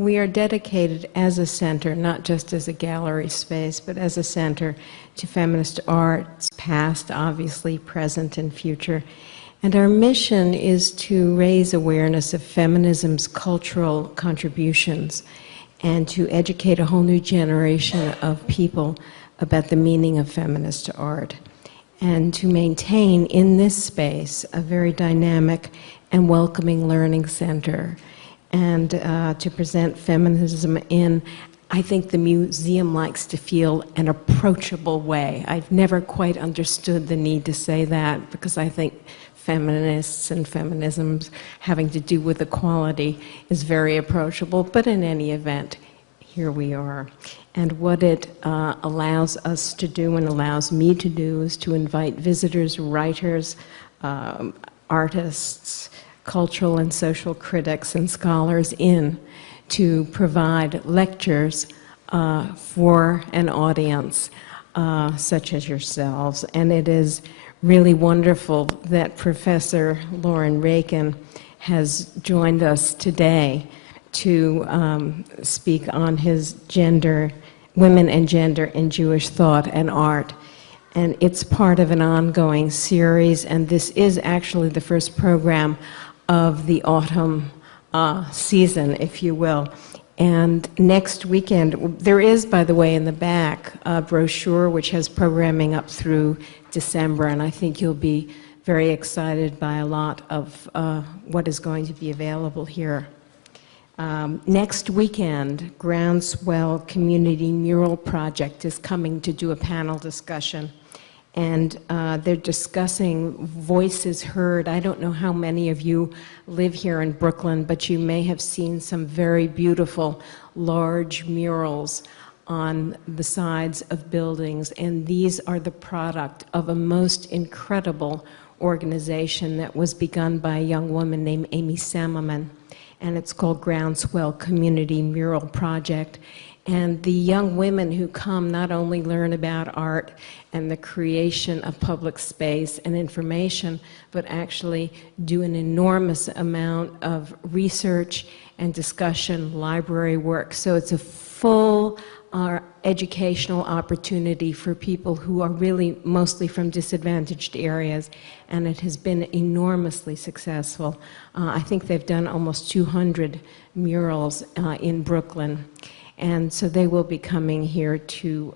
we are dedicated as a center, not just as a gallery space, but as a center to feminist arts, past, obviously, present, and future. And our mission is to raise awareness of feminism's cultural contributions and to educate a whole new generation of people about the meaning of feminist art, and to maintain in this space a very dynamic and welcoming learning center, and to present feminism in, I think the museum likes to feel, an approachable way. I've never quite understood the need to say that, because I think feminists and feminisms having to do with equality is very approachable, but in any event, here we are. And what it allows us to do and allows me to do is to invite visitors, writers, artists, cultural and social critics and scholars in to provide lectures for an audience such as yourselves. And it is really wonderful that Professor Lauren Rakin has joined us today to speak on his women and gender in Jewish thought and art. And it's part of an ongoing series, and this is actually the first program of the autumn season, if you will. And next weekend, there is, by the way, in the back, a brochure which has programming up through December, and I think you'll be very excited by a lot of what is going to be available here. Next weekend, Groundswell Community Mural Project is coming to do a panel discussion, and they're discussing voices heard. I don't know how many of you live here in Brooklyn, but you may have seen some very beautiful large murals on the sides of buildings, and these are the product of a most incredible organization that was begun by a young woman named Amy Sammerman, and it's called Groundswell Community Mural Project. And the young women who come not only learn about art and the creation of public space and information, but actually do an enormous amount of research and discussion, library work. So it's a full educational opportunity for people who are really mostly from disadvantaged areas, and it has been enormously successful. I think they've done almost 200 murals in Brooklyn. And so they will be coming here to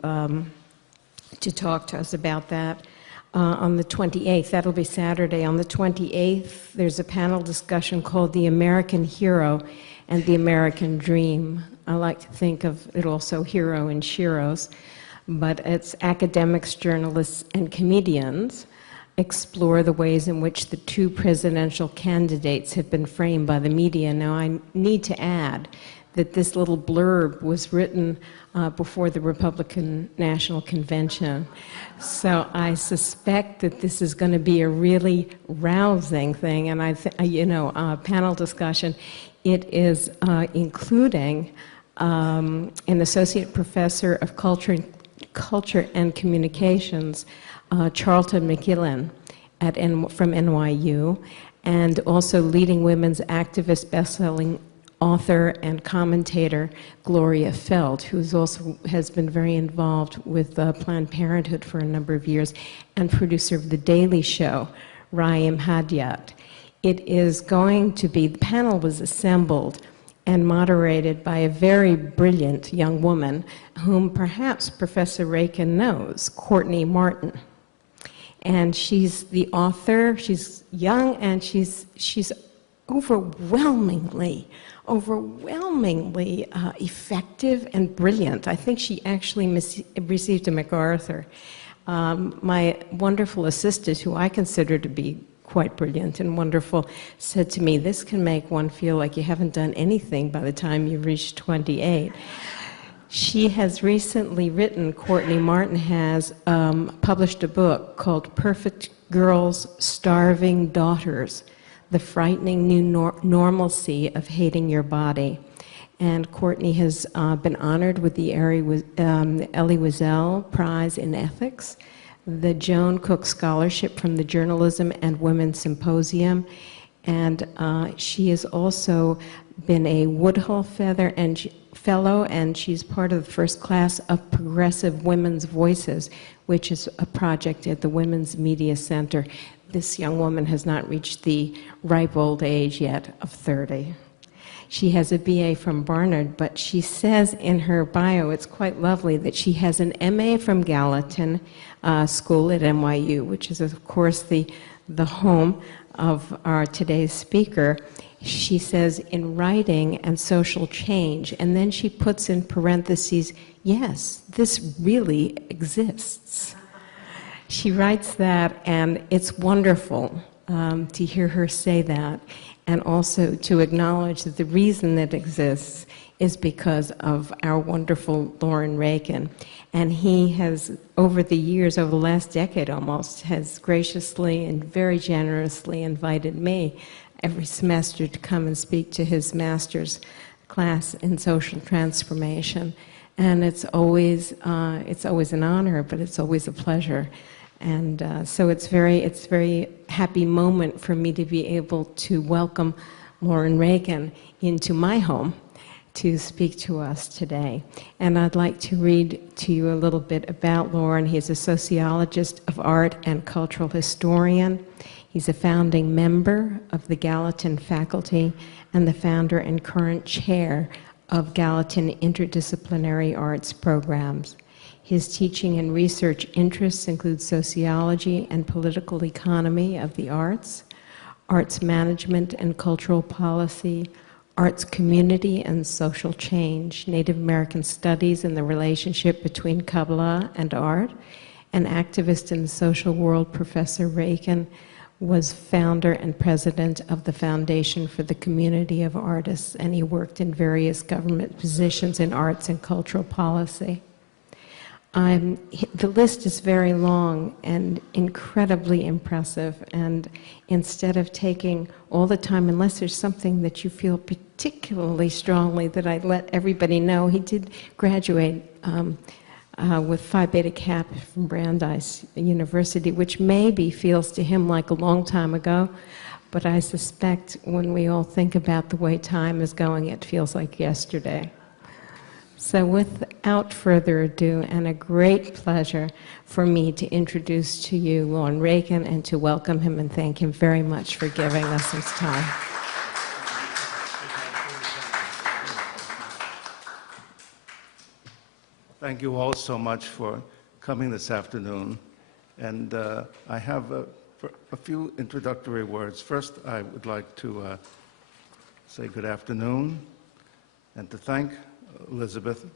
talk to us about that on the 28th. That'll be Saturday. On the 28th, there's a panel discussion called The American Hero and the American Dream. I like to think of it also hero and sheroes, but it's academics, journalists, and comedians explore the ways in which the two presidential candidates have been framed by the media. Now, I need to add that this little blurb was written before the Republican National Convention. So I suspect that this is going to be a really rousing thing, and a panel discussion. It is including an associate professor of culture and communications, Charlton McGillen from NYU, and also leading women's activist, best-selling author and commentator Gloria Feld, who has been very involved with Planned Parenthood for a number of years, and producer of The Daily Show, Raim Hadiat. It is going to be, the panel was assembled and moderated by a very brilliant young woman whom perhaps Professor Rakin knows, Courtney Martin. And she's the author, she's young, and she's overwhelmingly effective and brilliant. I think she actually received a MacArthur. My wonderful assistant, who I consider to be quite brilliant and wonderful, said to me, this can make one feel like you haven't done anything by the time you reach 28. She has recently written, Courtney Martin has published a book called Perfect Girls, Starving Daughters, The Frightening New Normalcy of Hating Your Body. And Courtney has been honored with the Elie Wiesel Prize in Ethics, the Joan Cook Scholarship from the Journalism and Women's Symposium, and she is also been a Woodhull Fellow, and she's part of the first class of Progressive Women's Voices, which is a project at the Women's Media Center. This young woman has not reached the ripe old age yet of 30. She has a BA from Barnard, but she says in her bio, it's quite lovely, that she has an MA from Gallatin School at NYU, which is, of course, the home of our today's speaker. She says, in writing and social change, and then she puts in parentheses, yes, this really exists. She writes that, and it's wonderful to hear her say that, and also to acknowledge that the reason it exists is because of our wonderful Lauren Rakin. And he has, over the years, over the last decade almost, has graciously and very generously invited me every semester to come and speak to his master's class in social transformation. And it's always an honor, but it's always a pleasure. And so it's very happy moment for me to be able to welcome Lauren Rakin into my home to speak to us today. And I'd like to read to you a little bit about Lauren. He's a sociologist of art and cultural historian. He's a founding member of the Gallatin faculty and the founder and current chair of Gallatin Interdisciplinary Arts Programs. His teaching and research interests include sociology and political economy of the arts, arts management and cultural policy, arts community and social change, Native American studies and the relationship between Kabbalah and art. An activist in the social world, Professor Rakin was founder and president of the Foundation for the Community of Artists, and he worked in various government positions in arts and cultural policy. The list is very long and incredibly impressive, and instead of taking all the time, unless there's something that you feel particularly strongly that I let everybody know, he did graduate with Phi Beta Kappa from Brandeis University, which maybe feels to him like a long time ago, but I suspect when we all think about the way time is going, it feels like yesterday. So without further ado, and a great pleasure for me to introduce to you Lauren Rakin and to welcome him and thank him very much for giving us his time. Thank you all so much for coming this afternoon. And I have a few introductory words. First, I would like to say good afternoon and to thank Elizabeth,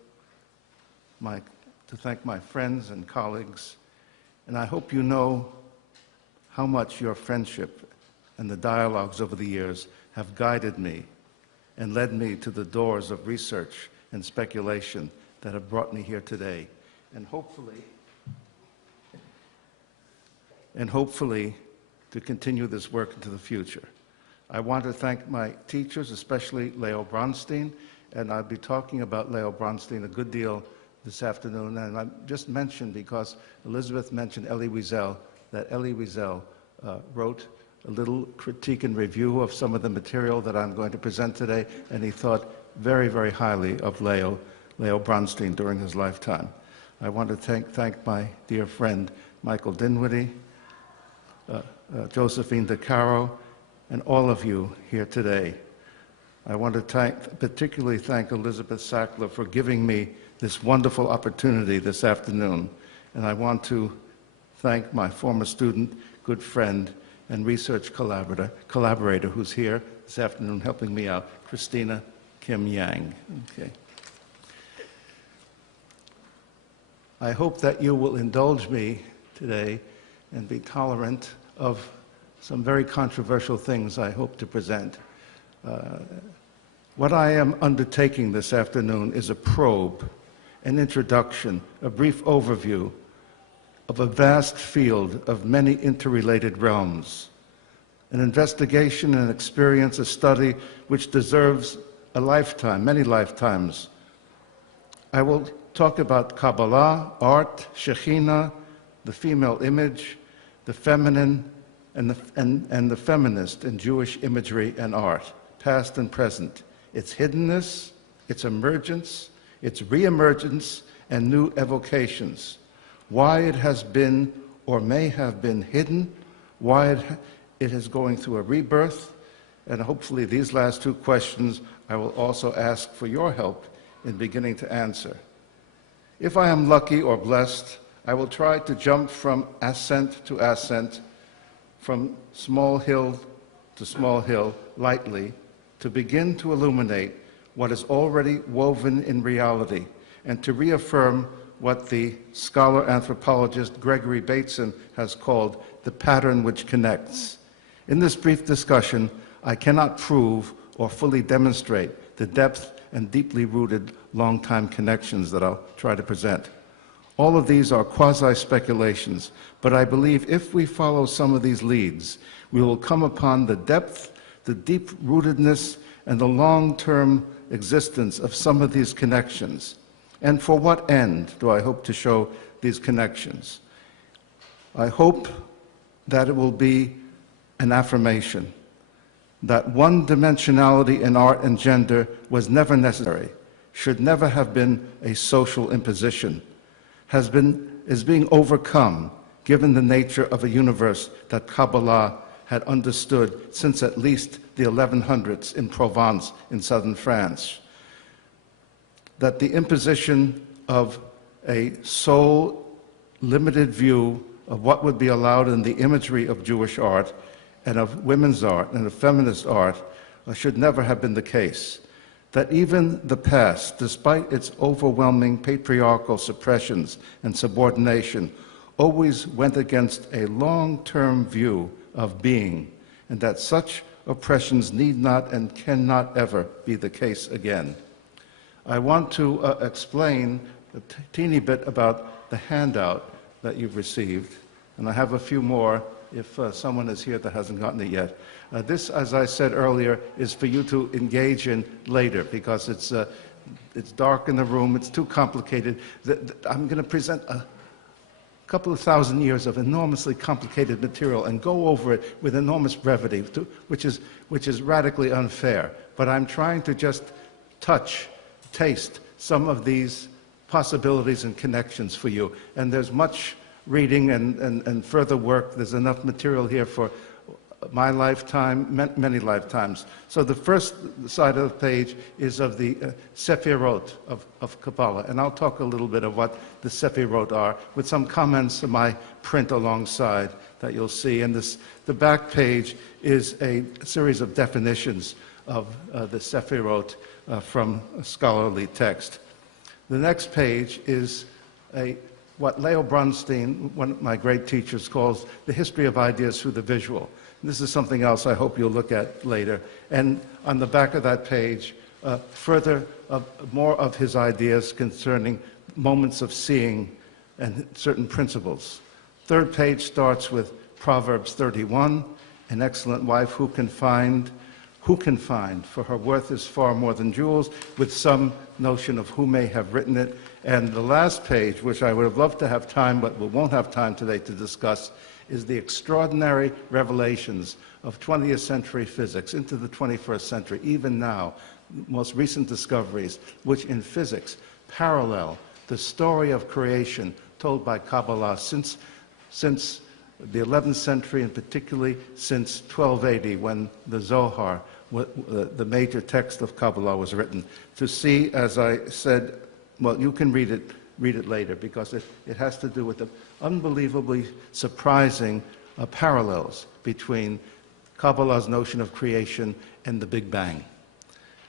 to thank my friends and colleagues, and I hope you know how much your friendship and the dialogues over the years have guided me and led me to the doors of research and speculation that have brought me here today, and hopefully to continue this work into the future. I want to thank my teachers, especially Leo Bronstein, and I'll be talking about Leo Bronstein a good deal this afternoon. And I just mentioned, because Elizabeth mentioned Elie Wiesel, that Elie Wiesel wrote a little critique and review of some of the material that I'm going to present today, and he thought very, very highly of Leo Bronstein during his lifetime. I want to thank my dear friend Michael Dinwiddie, Josephine DeCaro, and all of you here today. I want to particularly thank Elizabeth Sackler for giving me this wonderful opportunity this afternoon. And I want to thank my former student, good friend, and research collaborator who's here this afternoon helping me out, Christina Kim Yang. Okay. I hope that you will indulge me today and be tolerant of some very controversial things I hope to present. What I am undertaking this afternoon is a probe, an introduction, a brief overview of a vast field of many interrelated realms, an investigation, an experience, a study which deserves a lifetime, many lifetimes. I will talk about Kabbalah, art, Shekhinah, the female image, the feminine, and the feminist in Jewish imagery and art, past and present, its hiddenness, its emergence, its reemergence, and new evocations. Why it has been or may have been hidden, why it is going through a rebirth, and hopefully these last two questions I will also ask for your help in beginning to answer. If I am lucky or blessed, I will try to jump from ascent to ascent, from small hill to small hill, lightly, to begin to illuminate what is already woven in reality, and to reaffirm what the scholar anthropologist Gregory Bateson has called the pattern which connects. In this brief discussion, I cannot prove or fully demonstrate the depth and deeply rooted long-time connections that I'll try to present. All of these are quasi-speculations, but I believe if we follow some of these leads, we will come upon the depth, the deep-rootedness, and the long-term existence of some of these connections. And for what end do I hope to show these connections? I hope that it will be an affirmation that one-dimensionality in art and gender was never necessary, should never have been a social imposition, is being overcome given the nature of a universe that Kabbalah had understood since at least the 1100s in Provence in southern France. That the imposition of a sole limited view of what would be allowed in the imagery of Jewish art and of women's art and of feminist art should never have been the case. That even the past, despite its overwhelming patriarchal suppressions and subordination, always went against a long-term view of being, and that such oppressions need not and cannot ever be the case again. I want to explain a teeny bit about the handout that you've received, and I have a few more if someone is here that hasn't gotten it yet. This, as I said earlier, is for you to engage in later because it's dark in the room, it's too complicated. I'm going to present a couple of thousand years of enormously complicated material and go over it with enormous brevity, which is radically unfair. But I'm trying to just taste some of these possibilities and connections for you. And there's much reading and further work. There's enough material here for my lifetime, many lifetimes. So the first side of the page is of the Sephirot of Kabbalah. And I'll talk a little bit of what the Sephirot are, with some comments in my print alongside that you'll see. And the back page is a series of definitions of the Sephirot from a scholarly text. The next page is what Leo Bronstein, one of my great teachers, calls the history of ideas through the visual. And this is something else I hope you'll look at later. And on the back of that page, more of his ideas concerning moments of seeing and certain principles. Third page starts with Proverbs 31, an excellent wife who can find, for her worth is far more than jewels, with some notion of who may have written it. And the last page, which I would have loved to have time, but we won't have time today to discuss, is the extraordinary revelations of 20th century physics into the 21st century, even now, most recent discoveries, which in physics parallel the story of creation told by Kabbalah since the 11th century, and particularly since 1280, when the Zohar, the major text of Kabbalah, was written. To see, as I said, well, you can read it later, because it has to do with the unbelievably surprising parallels between Kabbalah's notion of creation and the Big Bang.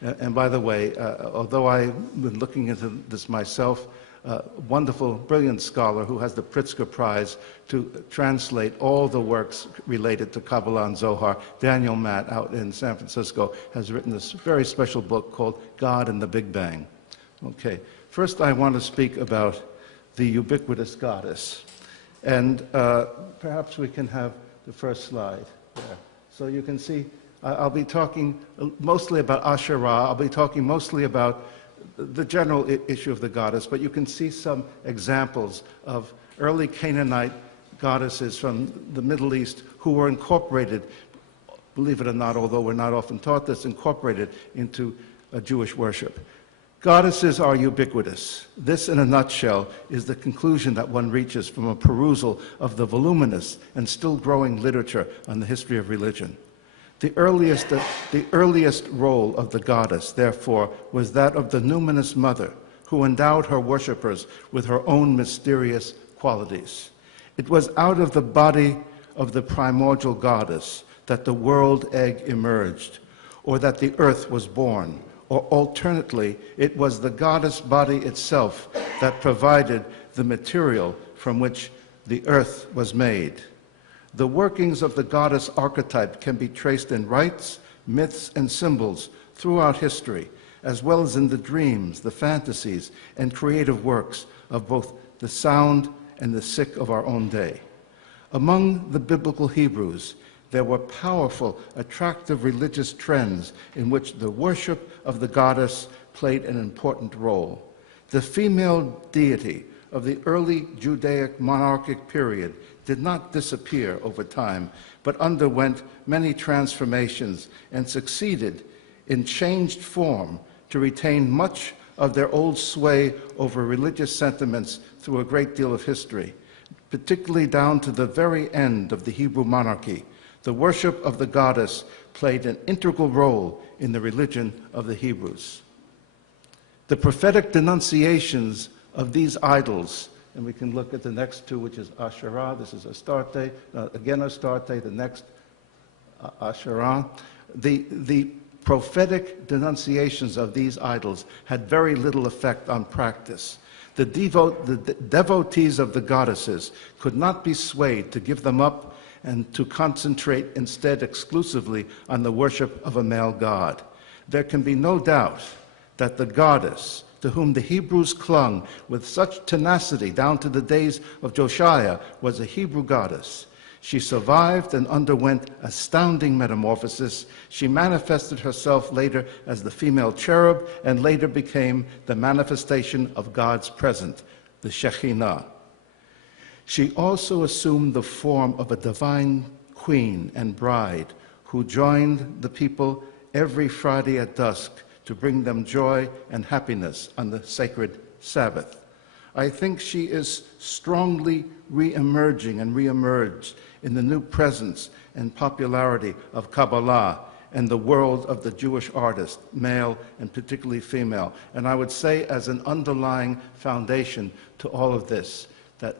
And by the way, although I've been looking into this myself, a wonderful, brilliant scholar who has the Pritzker Prize to translate all the works related to Kabbalah and Zohar, Daniel Matt, out in San Francisco, has written this very special book called God and the Big Bang. Okay, first I want to speak about the ubiquitous goddess. And perhaps we can have the first slide there. So you can see, I'll be talking mostly about Asherah. I'll be talking mostly about the general issue of the goddess, but you can see some examples of early Canaanite goddesses from the Middle East who were incorporated, believe it or not, although we're not often taught this, incorporated into Jewish worship. Goddesses are ubiquitous. This, in a nutshell, is the conclusion that one reaches from a perusal of the voluminous and still growing literature on the history of religion. The earliest role of the goddess, therefore, was that of the numinous mother, who endowed her worshippers with her own mysterious qualities. It was out of the body of the primordial goddess that the world egg emerged, or that the earth was born, or alternately, it was the goddess body itself that provided the material from which the earth was made. The workings of the goddess archetype can be traced in rites, myths, and symbols throughout history, as well as in the dreams, the fantasies, and creative works of both the sound and the sick of our own day. Among the biblical Hebrews, there were powerful, attractive religious trends in which the worship of the goddess played an important role. The female deity of the early Judaic monarchic period did not disappear over time, but underwent many transformations and succeeded in changed form to retain much of their old sway over religious sentiments through a great deal of history, particularly down to the very end of the Hebrew monarchy. The worship of the goddess played an integral role in the religion of the Hebrews. The prophetic denunciations of these idols, and we can look at the next two, which is Asherah. This is Astarte, again Astarte, the next Asherah. The prophetic denunciations of these idols had very little effect on practice. The devotees of the goddesses could not be swayed to give them up and to concentrate instead exclusively on the worship of a male god. There can be no doubt that the goddess, to whom the Hebrews clung with such tenacity down to the days of Josiah, was a Hebrew goddess. She survived and underwent astounding metamorphosis. She manifested herself later as the female cherub and later became the manifestation of God's presence, the Shekhinah. She also assumed the form of a divine queen and bride who joined the people every Friday at dusk to bring them joy and happiness on the sacred Sabbath. I think she is strongly re-emerging and re-emerged in the new presence and popularity of Kabbalah and the world of the Jewish artist, male and particularly female. And I would say as an underlying foundation to all of this, that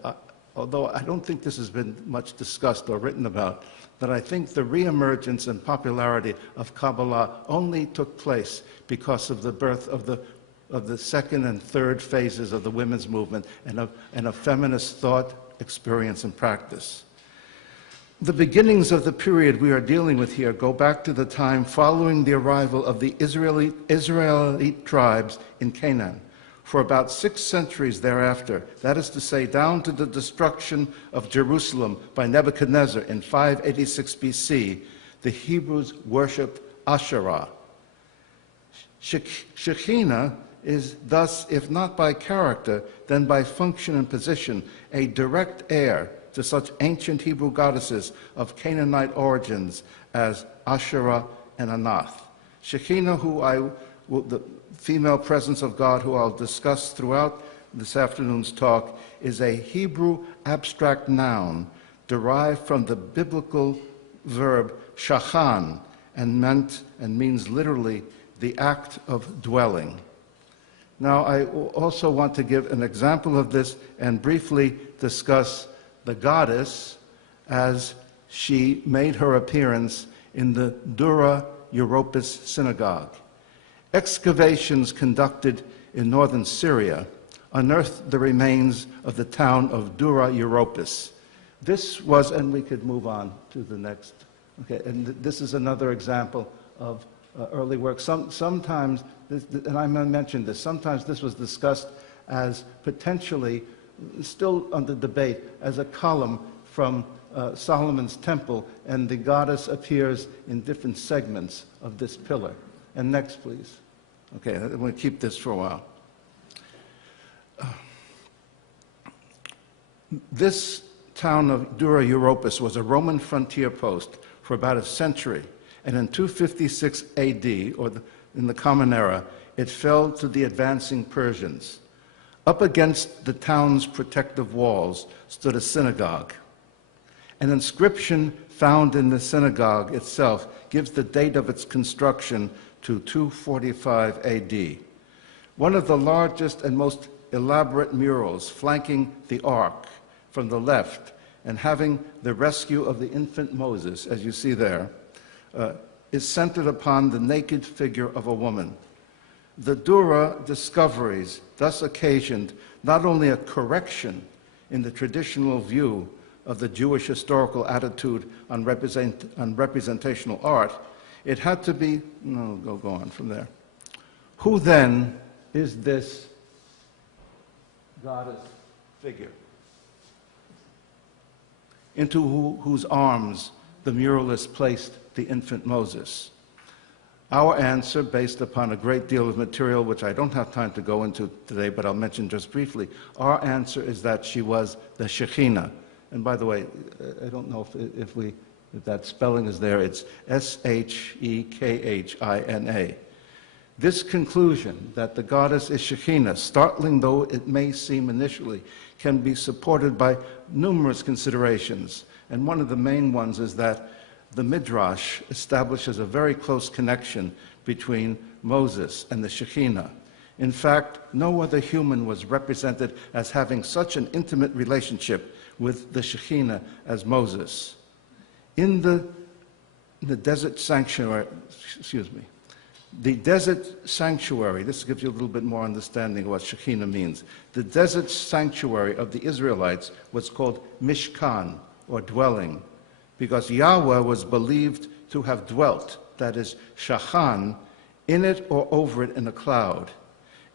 although I don't think this has been much discussed or written about, that I think the reemergence and popularity of Kabbalah only took place because of the birth of the second and third phases of the women's movement and of feminist thought, experience, and practice. The beginnings of the period we are dealing with here go back to the time following the arrival of the Israelite tribes in Canaan. For about 6 centuries thereafter, that is to say, down to the destruction of Jerusalem by Nebuchadnezzar in 586 BC, the Hebrews worshipped Asherah. Shekhinah is thus, if not by character, then by function and position, a direct heir to such ancient Hebrew goddesses of Canaanite origins as Asherah and Anath. Shekhinah, the female presence of God, who I'll discuss throughout this afternoon's talk, is a Hebrew abstract noun derived from the biblical verb shachan and means literally the act of dwelling. Now, I also want to give an example of this and briefly discuss the goddess as she made her appearance in the Dura Europos synagogue. Excavations conducted in northern Syria unearthed the remains of the town of Dura Europos. This was, and we could move on to the next, okay, and this is another example of early work. Sometimes, and I mentioned this, sometimes this was discussed as potentially, still under debate, as a column from Solomon's temple, and the goddess appears in different segments of this pillar. And next, please. Okay, I'm going to keep this for a while. This town of Dura Europos was a Roman frontier post for about a century. And in 256 AD, or in the Common Era, it fell to the advancing Persians. Up against the town's protective walls stood a synagogue. An inscription found in the synagogue itself gives the date of its construction to 245 AD. One of the largest and most elaborate murals flanking the ark from the left and having the rescue of the infant Moses, as you see there, is centered upon the naked figure of a woman. The Dura discoveries thus occasioned not only a correction in the traditional view of the Jewish historical attitude on representational art, it had to be, go on from there. Who then is this goddess figure into whose arms the muralist placed the infant Moses? Our answer, based upon a great deal of material which I don't have time to go into today, but I'll mention just briefly, our answer is that she was the Shekhinah. And by the way, I don't know if that spelling is there. It's S-H-E-K-H-I-N-A. This conclusion that the goddess is Shekhinah, startling though it may seem initially, can be supported by numerous considerations. And one of the main ones is that the Midrash establishes a very close connection between Moses and the Shekhinah. In fact, no other human was represented as having such an intimate relationship with the Shekhinah as Moses. In the desert sanctuary, the desert sanctuary, this gives you a little bit more understanding of what Shekhinah means. The desert sanctuary of the Israelites was called Mishkan, or dwelling, because Yahweh was believed to have dwelt, that is, Shachan, in it or over it in a cloud.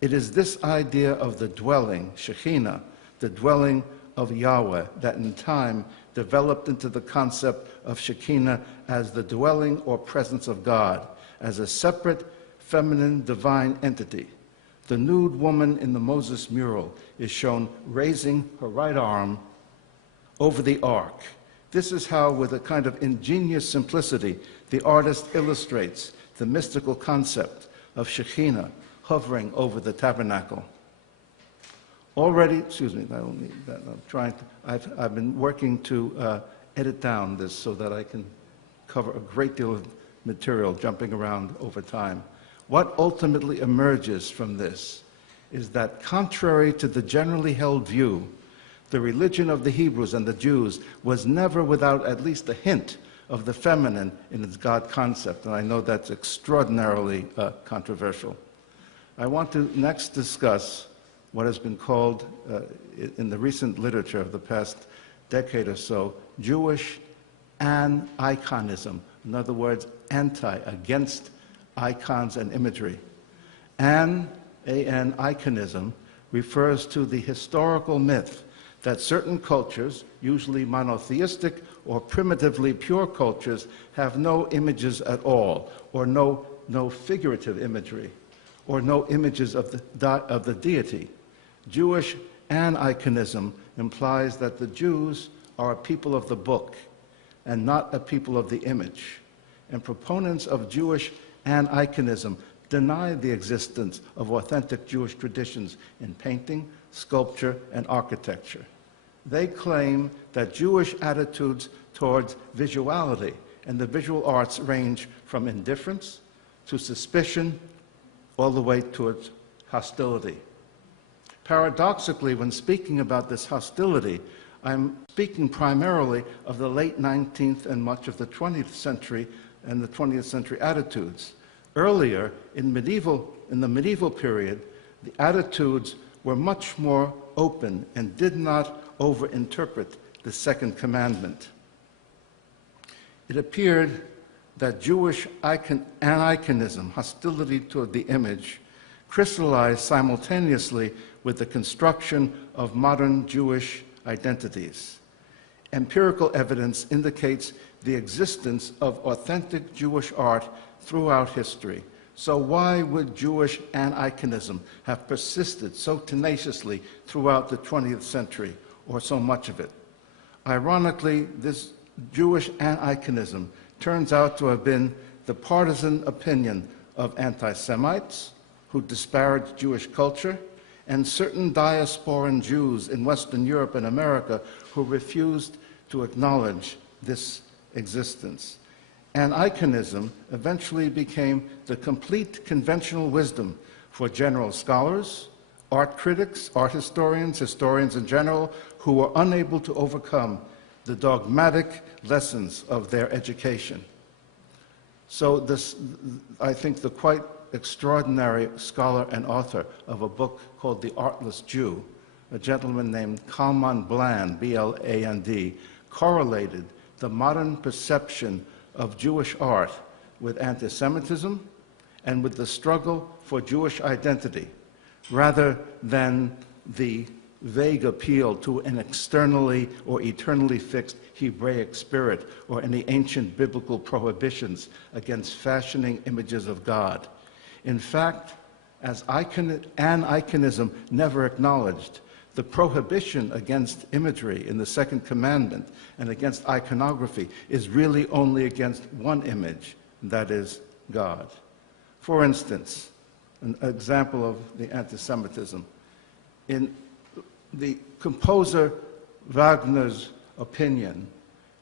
It is this idea of the dwelling, Shekhinah, the dwelling of Yahweh, that in time developed into the concept of Shekinah as the dwelling or presence of God, as a separate, feminine, divine entity. The nude woman in the Moses mural is shown raising her right arm over the ark. This is how, with a kind of ingenious simplicity, the artist illustrates the mystical concept of Shekhinah hovering over the tabernacle. Already, excuse me, I don't need that. I've been working to edit down this so that I can cover a great deal of material jumping around over time. What ultimately emerges from this is that, contrary to the generally held view, the religion of the Hebrews and the Jews was never without at least a hint of the feminine in its God concept, and I know that's extraordinarily controversial. I want to next discuss what has been called, in the recent literature of the past decade or so, Jewish an-iconism. In other words, against icons and imagery. An-iconism refers to the historical myth that certain cultures, usually monotheistic or primitively pure cultures, have no images at all, or no figurative imagery, or no images of the deity. Jewish an-iconism implies that the Jews are a people of the book and not a people of the image. And proponents of Jewish an-iconism deny the existence of authentic Jewish traditions in painting, sculpture, and architecture. They claim that Jewish attitudes towards visuality and the visual arts range from indifference to suspicion all the way towards hostility. Paradoxically, when speaking about this hostility, I'm speaking primarily of the late 19th and much of the 20th century and the 20th century attitudes. Earlier, in the medieval period, the attitudes were much more open and did not overinterpret the second commandment. It appeared that Jewish an-iconism, hostility toward the image, crystallized simultaneously with the construction of modern Jewish identities. Empirical evidence indicates the existence of authentic Jewish art throughout history. So why would Jewish an-iconism have persisted so tenaciously throughout the 20th century, or so much of it? Ironically, this Jewish an-iconism turns out to have been the partisan opinion of anti-Semites who disparaged Jewish culture, and certain diasporan Jews in Western Europe and America who refused to acknowledge this existence. Aniconism eventually became the complete conventional wisdom for general scholars, art critics, art historians, historians in general, who were unable to overcome the dogmatic lessons of their education. So this, I think, the quite extraordinary scholar and author of a book called The Artless Jew, a gentleman named Kalman Bland, B-L-A-N-D, correlated the modern perception of Jewish art with anti-Semitism and with the struggle for Jewish identity, rather than the vague appeal to an externally or eternally fixed Hebraic spirit or any ancient biblical prohibitions against fashioning images of God. In fact, as aniconism never acknowledged, the prohibition against imagery in the Second Commandment and against iconography is really only against one image, and that is God. For instance, an example of the anti-Semitism. In the composer Wagner's opinion,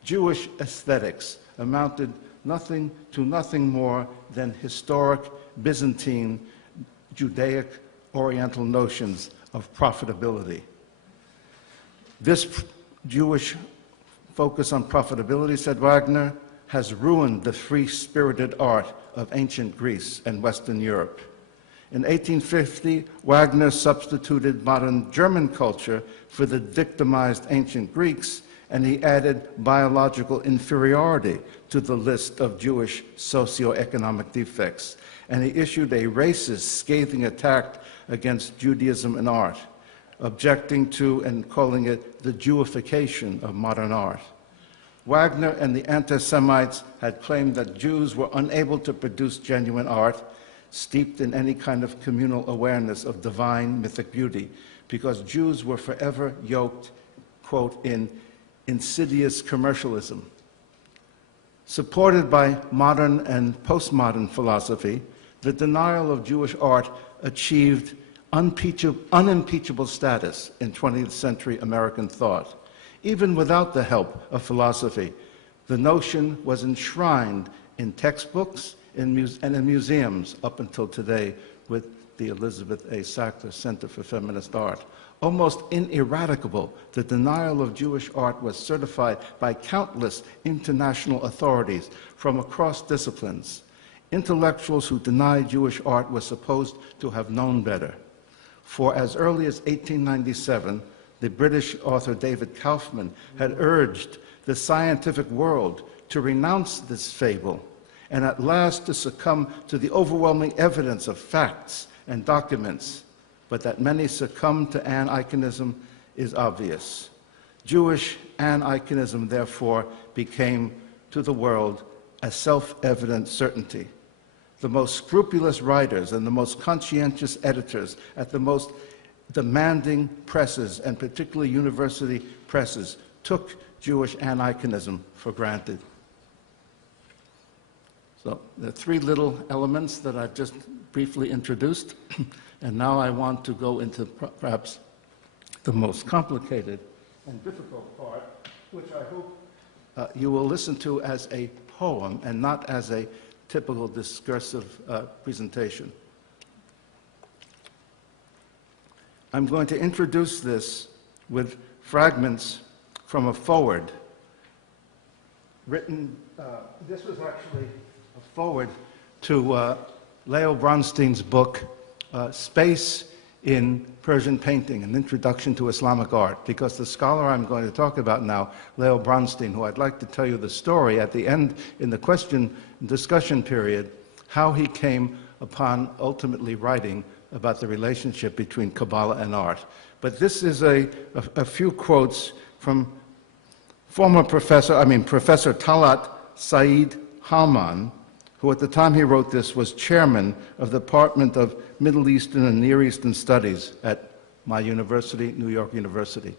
Jewish aesthetics amounted to nothing more than historic Byzantine Judaic Oriental notions of profitability. This Jewish focus on profitability, said Wagner, has ruined the free-spirited art of ancient Greece and Western Europe. In 1850, Wagner substituted modern German culture for the victimized ancient Greeks, and he added biological inferiority to the list of Jewish socioeconomic defects. And he issued a racist, scathing attack against Judaism and art, objecting to and calling it the Jewification of modern art. Wagner and the anti-Semites had claimed that Jews were unable to produce genuine art steeped in any kind of communal awareness of divine mythic beauty, because Jews were forever yoked, quote, in insidious commercialism. Supported by modern and postmodern philosophy, the denial of Jewish art achieved unimpeachable status in 20th century American thought. Even without the help of philosophy, the notion was enshrined in textbooks and in museums up until today with the Elizabeth A. Sackler Center for Feminist Art. Almost ineradicable, the denial of Jewish art was certified by countless international authorities from across disciplines. Intellectuals who denied Jewish art were supposed to have known better. For as early as 1897, the British author David Kaufman had urged the scientific world to renounce this fable and at last to succumb to the overwhelming evidence of facts and documents. But that many succumb to aniconism is obvious. Jewish aniconism, therefore, became to the world a self-evident certainty. The most scrupulous writers and the most conscientious editors at the most demanding presses, and particularly university presses, took Jewish aniconism for granted. So there are three little elements that I've just briefly introduced, and now I want to go into perhaps the most complicated and difficult part, which I hope you will listen to as a poem and not as a typical discursive presentation. I'm going to introduce this with fragments from a foreword written, this was actually a foreword to Leo Bronstein's book, Space in Persian Painting, an Introduction to Islamic Art, because the scholar I'm going to talk about now, Leo Bronstein, who I'd like to tell you the story at the end in the question and discussion period, how he came upon ultimately writing about the relationship between Kabbalah and art. But this is a few quotes from Professor Talat Said Halman, who at the time he wrote this was chairman of the Department of Middle Eastern and Near Eastern Studies at my university, New York University.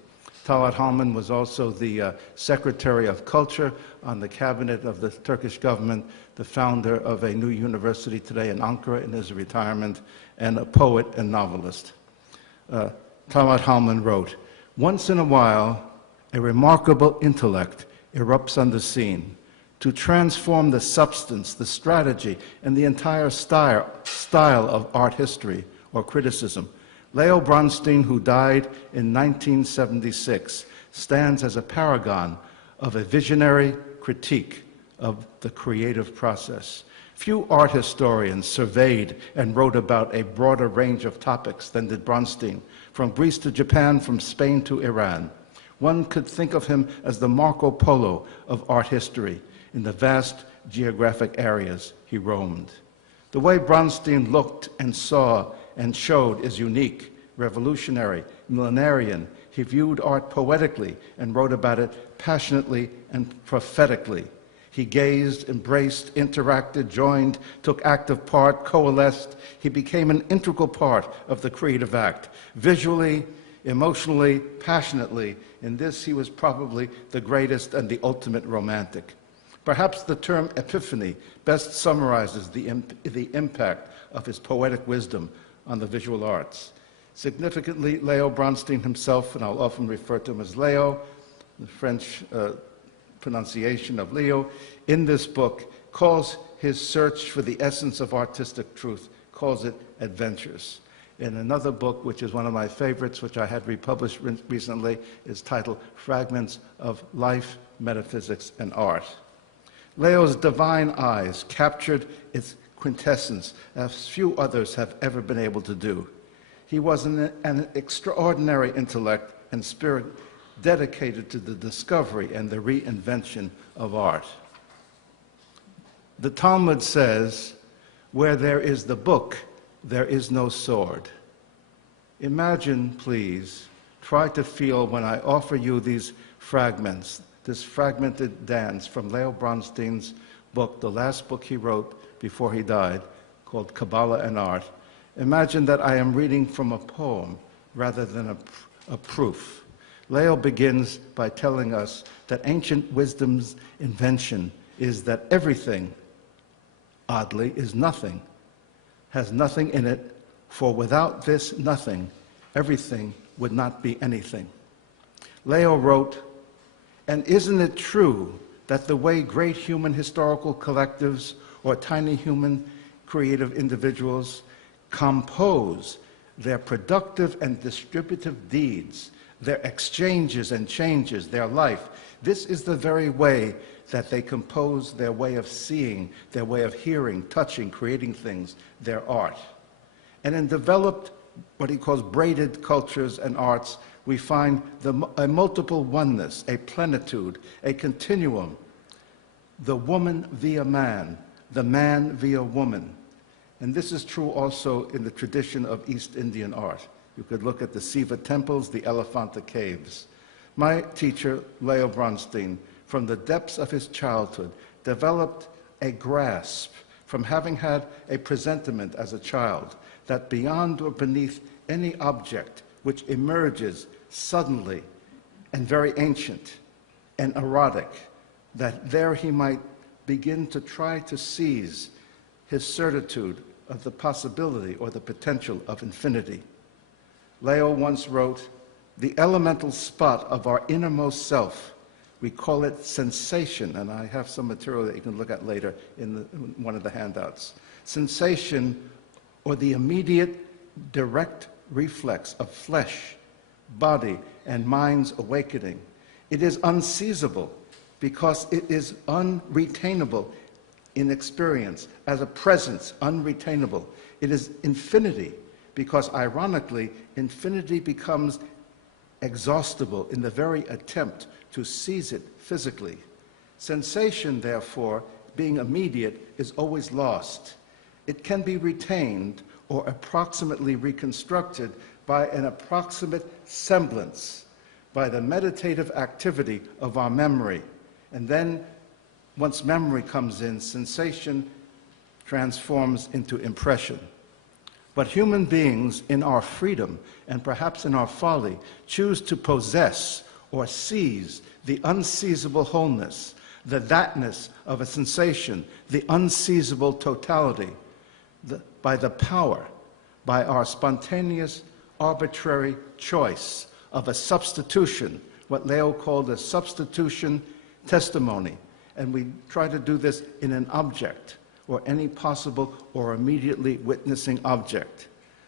Talat Halman was also the Secretary of Culture on the cabinet of the Turkish government, the founder of a new university today in Ankara in his retirement, and a poet and novelist. Talat Halman wrote, "Once in a while, a remarkable intellect erupts on the scene to transform the substance, the strategy, and the entire style of art history or criticism. Leo Bronstein, who died in 1976, stands as a paragon of a visionary critique of the creative process. Few art historians surveyed and wrote about a broader range of topics than did Bronstein, from Greece to Japan, from Spain to Iran. One could think of him as the Marco Polo of art history in the vast geographic areas he roamed. The way Bronstein looked and saw and showed is unique, revolutionary, millenarian. He viewed art poetically and wrote about it passionately and prophetically. He gazed, embraced, interacted, joined, took active part, coalesced. He became an integral part of the creative act. Visually, emotionally, passionately, in this he was probably the greatest and the ultimate romantic. Perhaps the term epiphany best summarizes the impact of his poetic wisdom on the visual arts. Significantly, Leo Bronstein himself, and I'll often refer to him as Leo, the French pronunciation of Leo, in this book calls his search for the essence of artistic truth, calls it adventures. In another book, which is one of my favorites, which I had republished recently, is titled Fragments of Life, Metaphysics, and Art. Leo's divine eyes captured its quintessence as few others have ever been able to do. He was an extraordinary intellect and spirit dedicated to the discovery and the reinvention of art. The Talmud says, "Where there is the book, there is no sword." Imagine, please, try to feel when I offer you these fragments, this fragmented dance from Leo Bronstein's book, the last book he wrote before he died, called Kabbalah and Art. Imagine that I am reading from a poem rather than a proof. Leo begins by telling us that ancient wisdom's invention is that everything, oddly, is nothing, has nothing in it, for without this nothing, everything would not be anything. Leo wrote, "And isn't it true that the way great human historical collectives or tiny human creative individuals compose their productive and distributive deeds, their exchanges and changes, their life, this is the very way that they compose their way of seeing, their way of hearing, touching, creating things, their art." And in developed, what he calls braided cultures and arts, we find a multiple oneness, a plenitude, a continuum. The woman via man, the man via woman. And this is true also in the tradition of East Indian art. You could look at the Siva temples, the Elephanta caves. My teacher, Leo Bronstein, from the depths of his childhood, developed a grasp from having had a presentiment as a child that beyond or beneath any object which emerges suddenly and very ancient and erotic, that there he might begin to try to seize his certitude of the possibility or the potential of infinity. Leo once wrote, "The elemental spot of our innermost self, we call it sensation," and I have some material that you can look at later in one of the handouts. Sensation, or the immediate, direct reflex of flesh, body, and mind's awakening. It is unseizable because it is unretainable in experience, as a presence, unretainable. It is infinity because, ironically, infinity becomes exhaustible in the very attempt to seize it physically. Sensation, therefore, being immediate, is always lost. It can be retained or approximately reconstructed by an approximate semblance, by the meditative activity of our memory. And then, once memory comes in, sensation transforms into impression. But human beings, in our freedom and perhaps in our folly, choose to possess or seize the unseizable wholeness, the thatness of a sensation, the unseizable totality, by the power, by our spontaneous, arbitrary choice of a substitution, what Leo called a substitution testimony. And we try to do this in an object, or any possible or immediately witnessing object.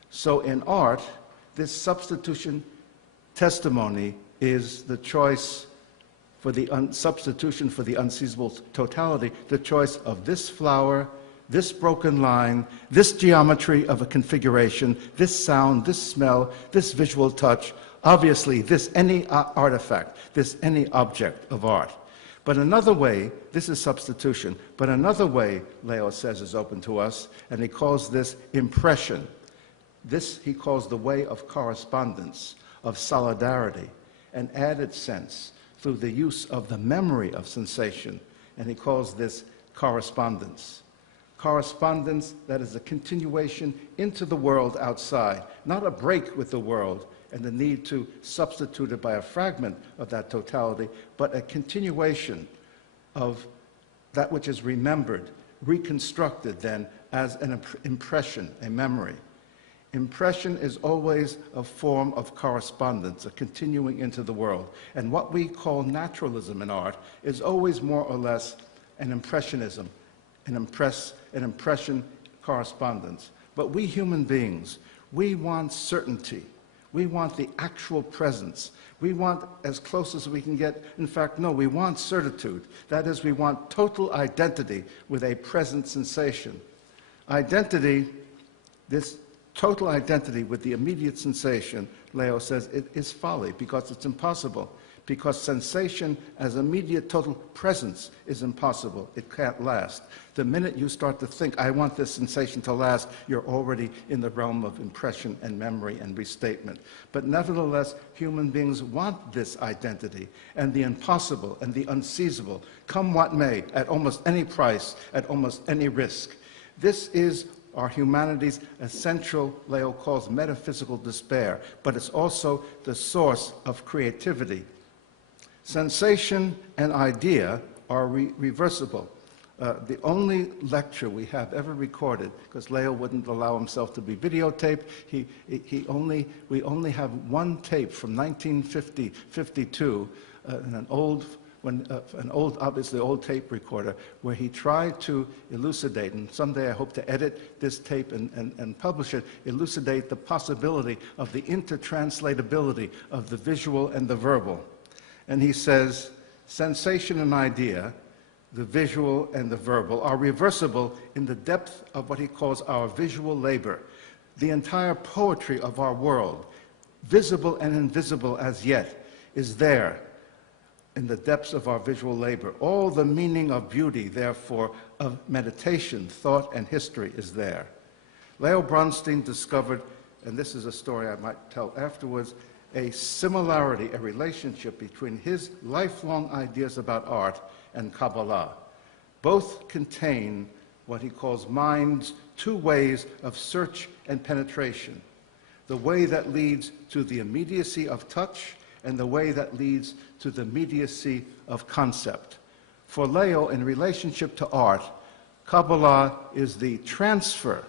So in art, this substitution testimony is the choice for the substitution for the unseizable totality, the choice of this flower, this broken line, this geometry of a configuration, this sound, this smell, this visual touch, obviously this any artifact, this any object of art. But another way, this is substitution, but another way, Leo says, is open to us, and he calls this impression. This he calls the way of correspondence, of solidarity, an added sense through the use of the memory of sensation, and he calls this correspondence. Correspondence that is a continuation into the world outside, not a break with the world and the need to substitute it by a fragment of that totality, but a continuation of that which is remembered, reconstructed then as an impression, a memory. Impression is always a form of correspondence, a continuing into the world. And what we call naturalism in art is always more or less an impressionism, an impression correspondence. But we human beings, we want certainty. We want the actual presence. We want as close as we can get. In fact, no, we want certitude. That is, we want total identity with a present sensation. Identity, this total identity with the immediate sensation, Leo says, it is folly because it's impossible. Because sensation as immediate total presence is impossible. It can't last. The minute you start to think, I want this sensation to last, you're already in the realm of impression and memory and restatement. But nevertheless, human beings want this identity and the impossible and the unseizable, come what may, at almost any price, at almost any risk. This is our humanity's essential, Leo calls metaphysical despair, but it's also the source of creativity. Sensation and idea are reversible. The only lecture we have ever recorded, because Leo wouldn't allow himself to be videotaped, we only have one tape from 1952, an old, obviously old tape recorder, where he tried to elucidate, and someday I hope to edit this tape and publish it, elucidate the possibility of the intertranslatability of the visual and the verbal. And he says, sensation and idea, the visual and the verbal, are reversible in the depth of what he calls our visual labor. The entire poetry of our world, visible and invisible as yet, is there in the depths of our visual labor. All the meaning of beauty, therefore, of meditation, thought, and history is there. Leo Bronstein discovered, and this is a story I might tell afterwards, a similarity, a relationship between his lifelong ideas about art and Kabbalah. Both contain what he calls mind's two ways of search and penetration. The way that leads to the immediacy of touch and the way that leads to the immediacy of concept. For Leo, in relationship to art, Kabbalah is the transfer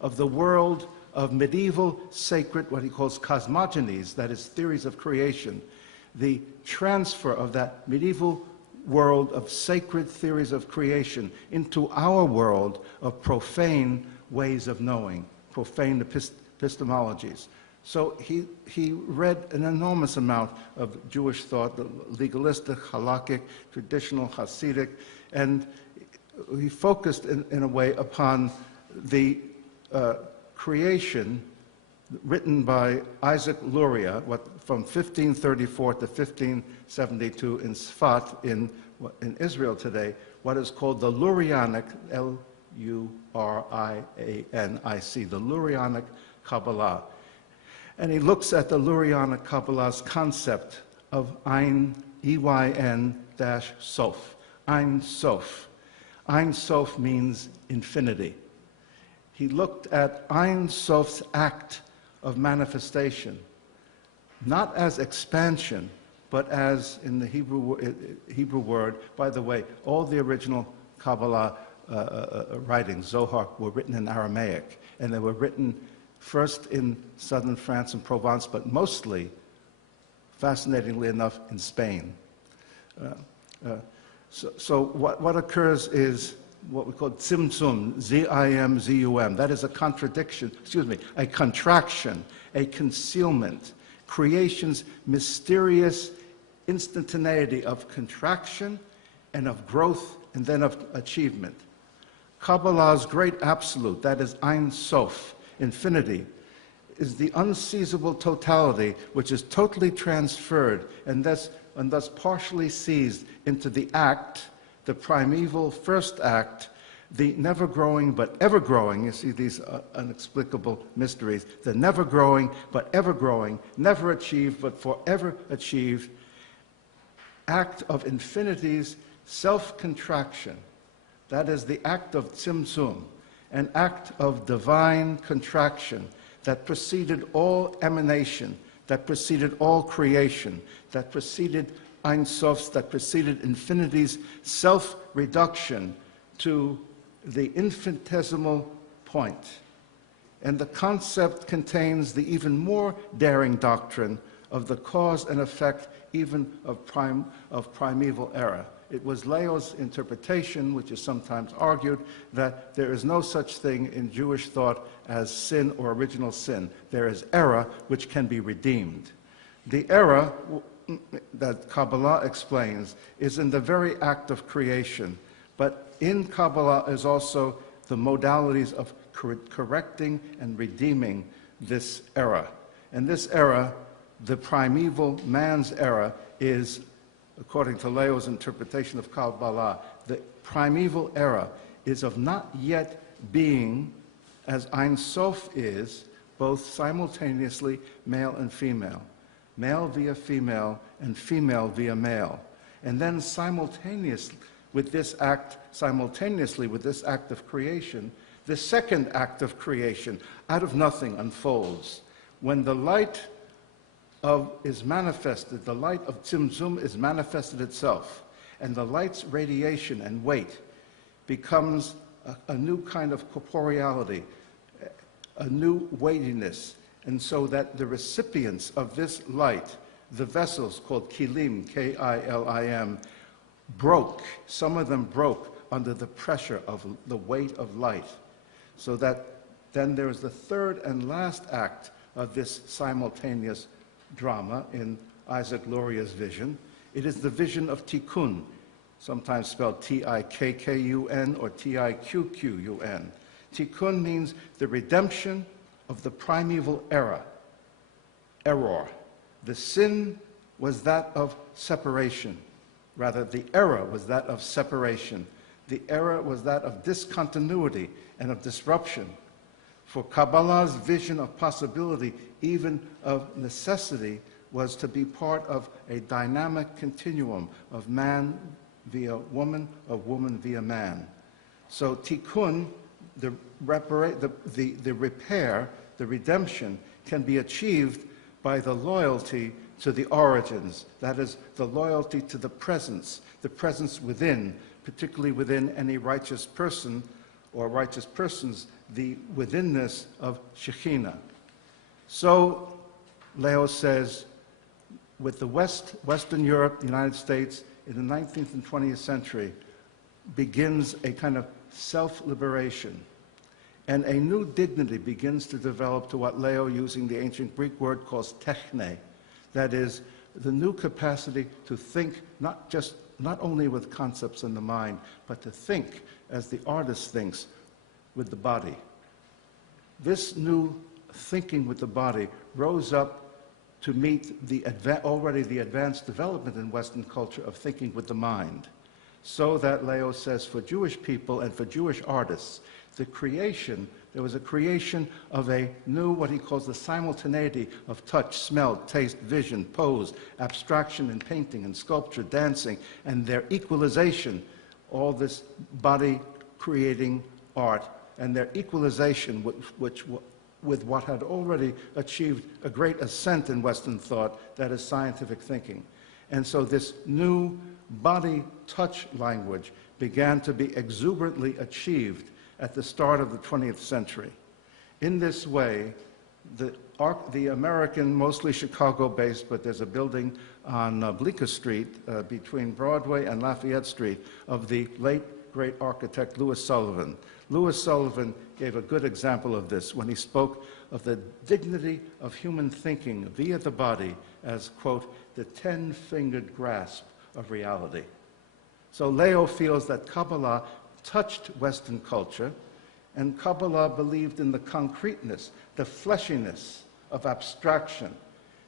of the world of medieval sacred, what he calls cosmogonies, that is, theories of creation, the transfer of that medieval world of sacred theories of creation into our world of profane ways of knowing, profane epistemologies. So he read an enormous amount of Jewish thought, the legalistic, halakhic, traditional, Hasidic, and he focused in a way upon the creation written by Isaac Luria from 1534 to 1572 in Sfat in Israel today, what is called the Lurianic, Lurianic, the Lurianic Kabbalah. And he looks at the Lurianic Kabbalah's concept of Ein, E-Y-N-Sof, Ein Sof. Ein Sof means infinity. He looked at Ein Sof's act of manifestation, not as expansion, but as in the Hebrew word. By the way, all the original Kabbalah writings, Zohar, were written in Aramaic, and they were written first in southern France and Provence, but mostly, fascinatingly enough, in Spain. So what occurs is what we call tzimtzum, Z-I-M-Z-U-M. That is a contraction, a concealment, creation's mysterious instantaneity of contraction and of growth and then of achievement. Kabbalah's great absolute, that is Ein Sof, infinity, is the unseizable totality which is totally transferred and thus partially seized into the act, the primeval first act, the never-growing but ever-growing, you see these inexplicable mysteries, the never-growing but ever-growing, never achieved but forever achieved, act of infinity's self-contraction. That is the act of tzimtzum, an act of divine contraction that preceded all emanation, that preceded all creation, that preceded Ein Sof's, that preceded infinity's self-reduction to the infinitesimal point. And the concept contains the even more daring doctrine of the cause and effect even of primeval era. It was Leo's interpretation, which is sometimes argued, that there is no such thing in Jewish thought as sin or original sin. There is error which can be redeemed. The error that Kabbalah explains is in the very act of creation, but in Kabbalah is also the modalities of correcting and redeeming this error. And this error, the primeval man's error, is, according to Leo's interpretation of Kabbalah, the primeval era is of not yet being, as Ein Sof is, both simultaneously male and female, male via female and female via male. And then simultaneously with this act of creation, the second act of creation out of nothing unfolds. When the light is manifested, the light of Tzimtzum is manifested itself, and the light's radiation and weight becomes a new kind of corporeality, a new weightiness, and so that the recipients of this light, the vessels called kilim, K-I-L-I-M, broke, some of them broke under the pressure of the weight of light, so that then there is the third and last act of this simultaneous drama in Isaac Luria's vision. It is the vision of Tikkun, sometimes spelled T-I-K-K-U-N or T-I-Q-Q-U-N. Tikkun means the redemption of the primeval error. The sin was that of separation. Rather, the error was that of separation. The error was that of discontinuity and of disruption. For Kabbalah's vision of possibility, even of necessity, was to be part of a dynamic continuum of man via woman, of woman via man. So tikkun, the repair, the redemption, can be achieved by the loyalty to the origins, that is, the loyalty to the presence within, particularly within any righteous person or righteous persons, the withinness of Shekhinah. So, Leo says, with the Western Europe, the United States, in the 19th and 20th century, begins a kind of self-liberation. And a new dignity begins to develop to what Leo, using the ancient Greek word, calls techne. That is, the new capacity to think not only with concepts in the mind, but to think as the artist thinks with the body. This new thinking with the body rose up to meet the already the advanced development in Western culture of thinking with the mind. So that, Leo says, for Jewish people and for Jewish artists, there was a creation of a new, what he calls the simultaneity of touch, smell, taste, vision, pose, abstraction in painting and sculpture, dancing, and their equalization, all this body creating art, and their equalization with what had already achieved a great ascent in Western thought, that is scientific thinking. And so this new body touch language began to be exuberantly achieved at the start of the 20th century. In this way, the American, mostly Chicago-based, but there's a building on Bleecker Street between Broadway and Lafayette Street of the late great architect Louis Sullivan. Louis Sullivan gave a good example of this when he spoke of the dignity of human thinking via the body as, quote, the 10-fingered grasp of reality. So Leo feels that Kabbalah touched Western culture, and Kabbalah believed in the concreteness, the fleshiness of abstraction.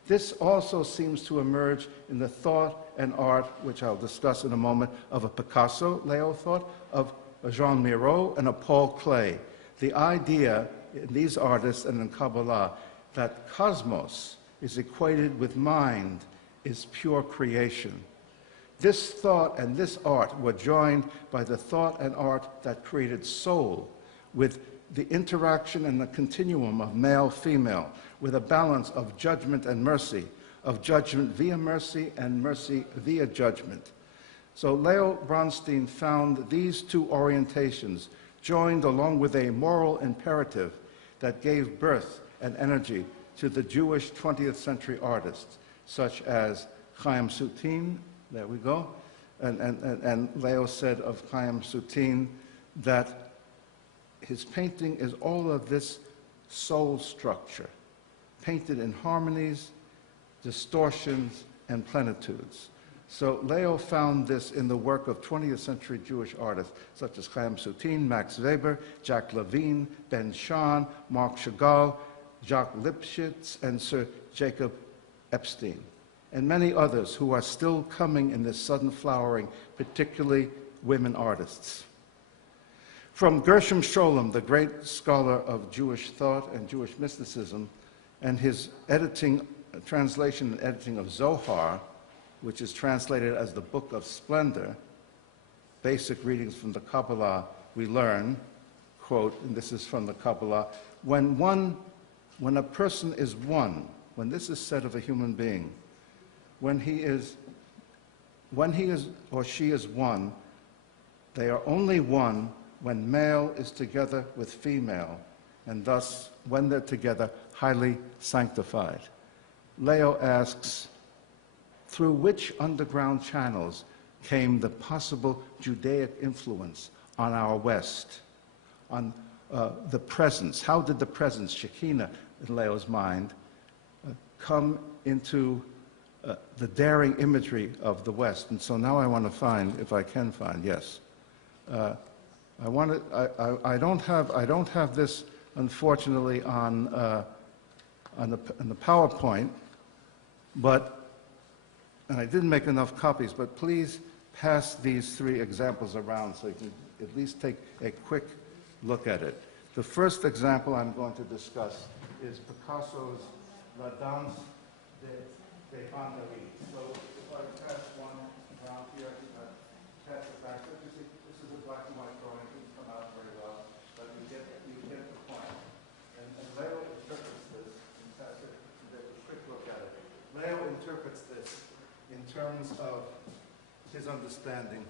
This also seems to emerge in the thought and art, which I'll discuss in a moment, of a Picasso, Leo thought, of a Jean Miro and a Paul Klee. The idea in these artists and in Kabbalah that cosmos is equated with mind is pure creation. This thought and this art were joined by the thought and art that created soul, with the interaction and the continuum of male-female, with a balance of judgment and mercy, of judgment via mercy and mercy via judgment. So Leo Bronstein found these two orientations joined along with a moral imperative that gave birth and energy to the Jewish 20th century artists, such as Chaim Soutine, there we go, and Leo said of Chaim Soutine that his painting is all of this soul structure, painted in harmonies, distortions, and plenitudes. So Leo found this in the work of 20th century Jewish artists such as Chaim Soutine, Max Weber, Jacques Levine, Ben Shahn, Marc Chagall, Jacques Lipschitz, and Sir Jacob Epstein, and many others who are still coming in this sudden flowering, particularly women artists. From Gershom Scholem, the great scholar of Jewish thought and Jewish mysticism, and his translation and editing of Zohar, which is translated as the Book of Splendor, basic readings from the Kabbalah, we learn, quote, and this is from the Kabbalah, when a person is one, when this is said of a human being, when he is or she is one, they are only one when male is together with female, and thus, when they're together, highly sanctified. Leo asks, through which underground channels came the possible Judaic influence on our West, on the presence? How did the presence, Shekinah, in Leo's mind, come into the daring imagery of the West? And so now I want to find, if I can find, yes. I don't have this, unfortunately, on the PowerPoint, and I didn't make enough copies, but please pass these three examples around so you can at least take a quick look at it. The first example I'm going to discuss is Picasso's La Danse des Banderies. So if I pass one around here, pass it back. You see, this is a black and white drawing. It didn't come out very well, but you get the point. And Leo interprets this, and pass it, a quick look at it. Leo interprets this in terms of his understanding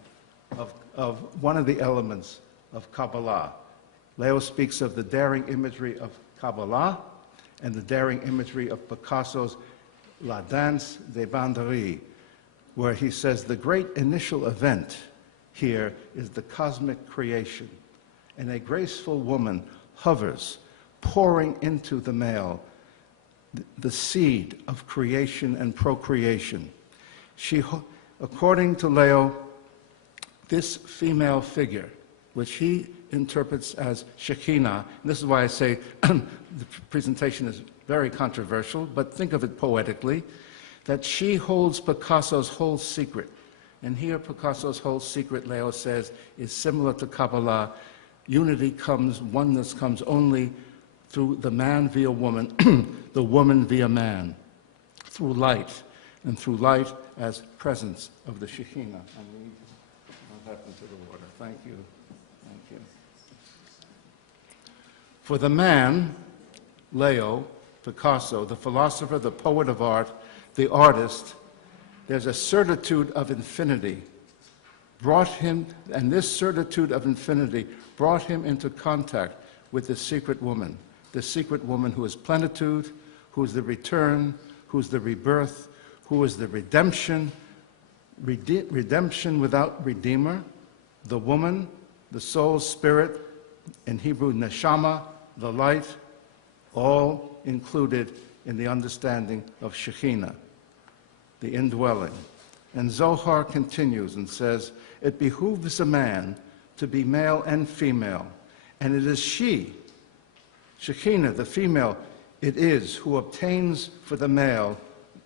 of one of the elements of Kabbalah. Leo speaks of the daring imagery of Kabbalah and the daring imagery of Picasso's La Danse des Banderies, where he says the great initial event here is the cosmic creation, and a graceful woman hovers, pouring into the male the seed of creation and procreation. According to Leo, this female figure, which he interprets as Shekinah, and this is why I say the presentation is very controversial, but think of it poetically, that she holds Picasso's whole secret. And here Picasso's whole secret, Leo says, is similar to Kabbalah. Unity comes, oneness comes only through the man via woman, the woman via man, through light, and through light as presence of the Shekinah. And what happened to the water? Thank you. Thank you. For the man, Leo, Picasso, the philosopher, the poet of art, the artist, there's a certitude of infinity brought him, and this certitude of infinity brought him into contact with the secret woman who is plenitude, who is the return, who is the rebirth, who is the redemption, redemption without redeemer, the woman, the soul, spirit, in Hebrew, neshama, the light, all included in the understanding of Shekhinah, the indwelling. And Zohar continues and says, it behooves a man to be male and female, and it is she, Shekhinah, the female, it is who obtains for the male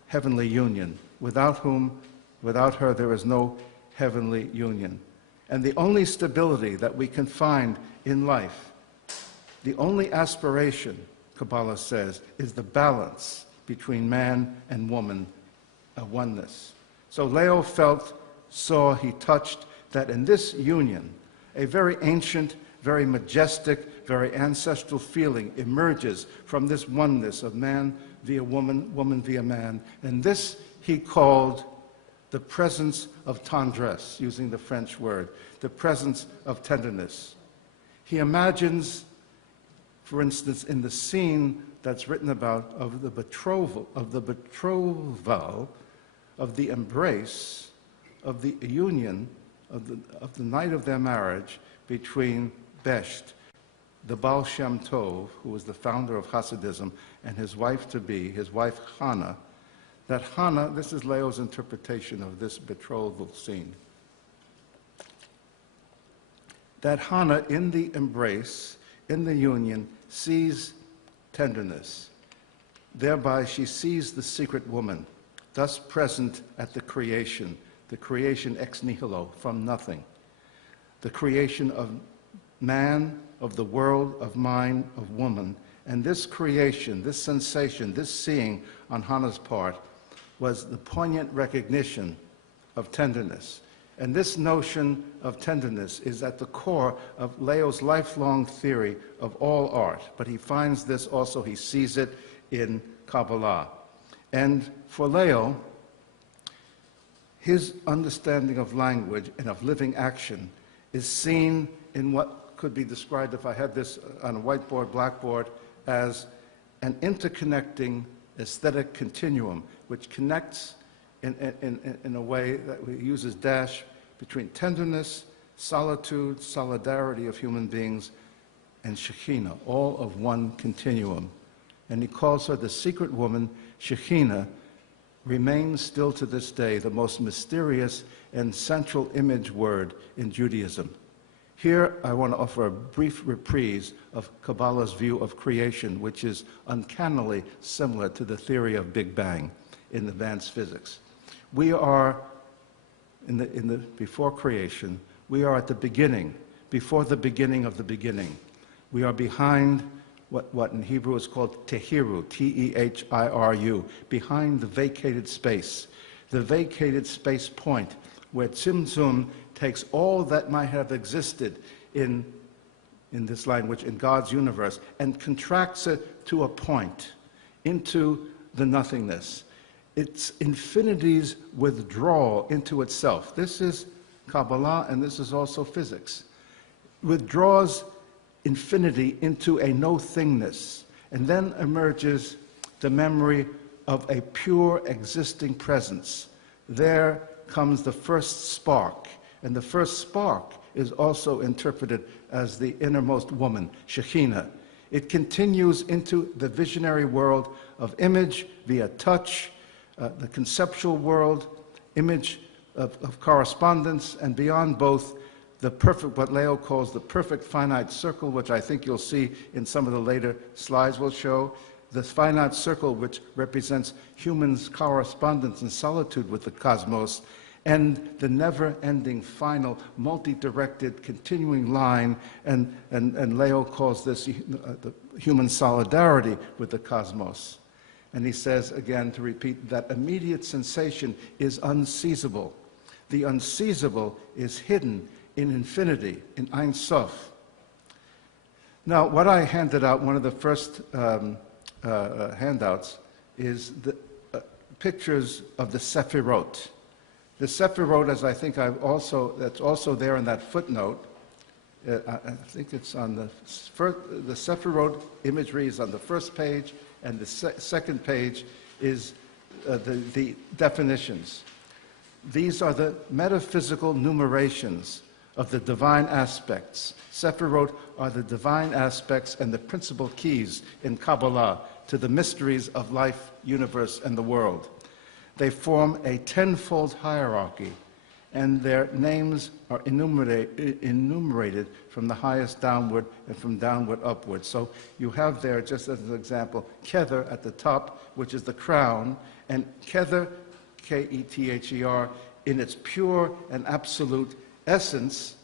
heavenly union, without her there is no heavenly union. And the only stability that we can find in life, the only aspiration, Kabbalah says, is the balance between man and woman, a oneness. So Leo felt, saw, he touched that in this union, a very ancient, very majestic, very ancestral feeling emerges from this oneness of man via woman, woman via man. And this he called the presence of tendresse, using the French word, the presence of tenderness. He imagines, for instance, in the scene that's written about of the betrothal, of the embrace, of the union, of the night of their marriage between Besht, the Baal Shem Tov, who was the founder of Hasidism, and his wife-to-be, his wife Hannah, that Hannah, this is Leo's interpretation of this betrothal scene, that Hannah, in the embrace, in the union, sees tenderness. Thereby she sees the secret woman, thus present at the creation ex nihilo, from nothing, the creation of man, of the world, of mind, of woman. And this creation, this sensation, this seeing on Hannah's part was the poignant recognition of tenderness. And this notion of tenderness is at the core of Leo's lifelong theory of all art. But he finds this also, he sees it in Kabbalah. And for Leo, his understanding of language and of living action is seen in what could be described, if I had this on a whiteboard, blackboard, as an interconnecting aesthetic continuum, which connects in a way that uses dash between tenderness, solitude, solidarity of human beings, and Shekhinah, all of one continuum. And he calls her the secret woman. Shekhinah remains still to this day the most mysterious and central image word in Judaism. Here, I want to offer a brief reprise of Kabbalah's view of creation, which is uncannily similar to the theory of Big Bang in advanced physics. We are, before creation, we are at the beginning, before the beginning of the beginning. We are behind what in Hebrew is called tehiru, T-E-H-I-R-U, behind the vacated space point, where Tzimtzum takes all that might have existed in this language, in God's universe, and contracts it to a point, into the nothingness. It's infinity's withdrawal into itself. This is Kabbalah, and this is also physics. Withdraws infinity into a no-thingness, and then emerges the memory of a pure existing presence. There comes the first spark, and the first spark is also interpreted as the innermost woman, Shekhinah. It continues into the visionary world of image via touch, the conceptual world, image of correspondence, and beyond both, the perfect, what Leo calls the perfect finite circle, which I think you'll see in some of the later slides we'll show, this finite circle which represents humans' correspondence and solitude with the cosmos, and the never-ending, final, multi-directed, continuing line, and Leo calls this the human solidarity with the cosmos. And he says, again, to repeat, that immediate sensation is unseizable. The unseizable is hidden in infinity, in Ein Sof. Now, what I handed out, one of the first handouts, is pictures of the Sephirot. The Sephirot, as I think that's also there in that footnote. I think it's on the Sephirot imagery is on the first page, and the second page is the definitions. These are the metaphysical numerations of the divine aspects. Sephirot are the divine aspects and the principal keys in Kabbalah to the mysteries of life, universe, and the world. They form a tenfold hierarchy, and their names are enumerated from the highest downward and from downward upward. So you have there, just as an example, Kether at the top, which is the crown, and Kether, K-E-T-H-E-R, in its pure and absolute essence,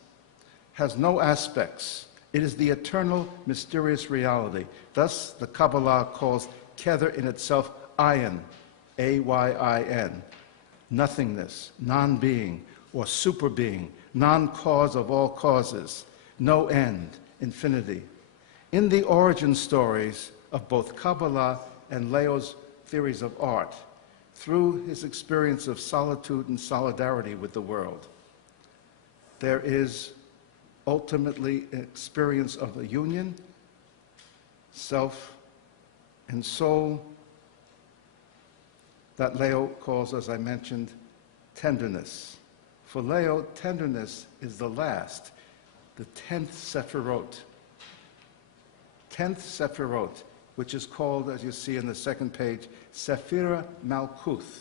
has no aspects. It is the eternal, mysterious reality. Thus, the Kabbalah calls Kether in itself Ayin, A-Y-I-N, nothingness, non-being, or superbeing, non-cause of all causes, no end, infinity. In the origin stories of both Kabbalah and Leo's theories of art, through his experience of solitude and solidarity with the world, there is ultimately an experience of a union, self and soul, that Leo calls, as I mentioned, tenderness. For Leo, tenderness is the last, the 10th Sephirot. 10th Sephirot, which is called, as you see in the second page, Sephira Malkuth.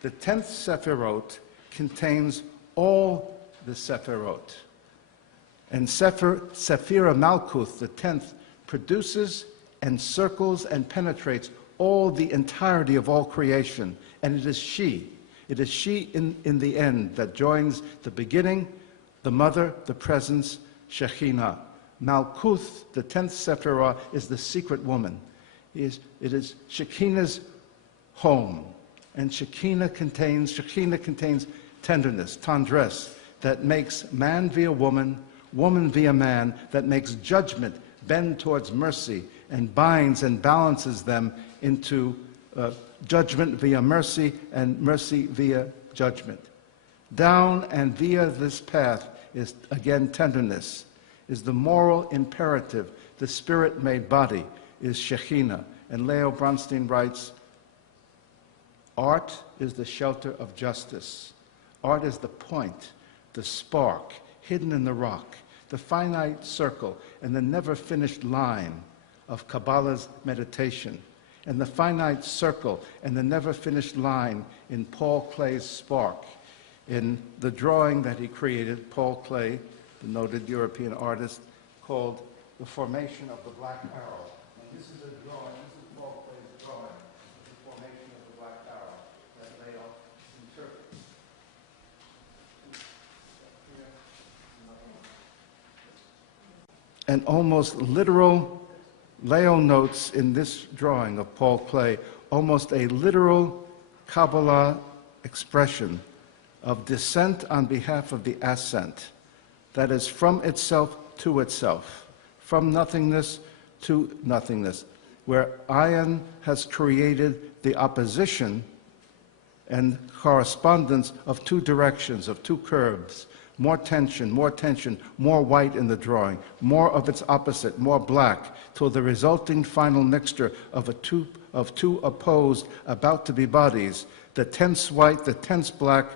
The 10th Sephirot contains all the Sephirot. And Sephira Malkuth, the 10th, produces, encircles, and penetrates all the entirety of all creation. And it is she in the end that joins the beginning, the mother, the presence, Shekhinah. Malkuth, the 10th Sephirah, is the secret woman. It is Shekinah's home. And Shekinah contains tenderness, tendresse, that makes man via woman, woman via man, that makes judgment bend towards mercy and binds and balances them into judgment via mercy and mercy via judgment. Down and via this path is, again, tenderness, is the moral imperative. The spirit made body is Shekhinah. And Leo Bronstein writes, art is the shelter of justice. Art is the point, the spark, hidden in the rock, the finite circle, and the never-finished line of Kabbalah's meditation, and the finite circle and the never-finished line in Paul Klee's spark. In the drawing that he created, Paul Klee, the noted European artist, called The Formation of the Black Arrow. And this is a drawing, this is Paul Klee's drawing, the formation of the Black Arrow that Leo interprets. An almost literal, Leo notes in this drawing of Paul Klee, almost a literal Kabbalah expression of descent on behalf of the ascent, that is from itself to itself, from nothingness to nothingness, where Ayin has created the opposition and correspondence of two directions, of two curves, more tension, more white in the drawing, more of its opposite, more black, till the resulting final mixture of two opposed, about to be bodies, the tense white, the tense black,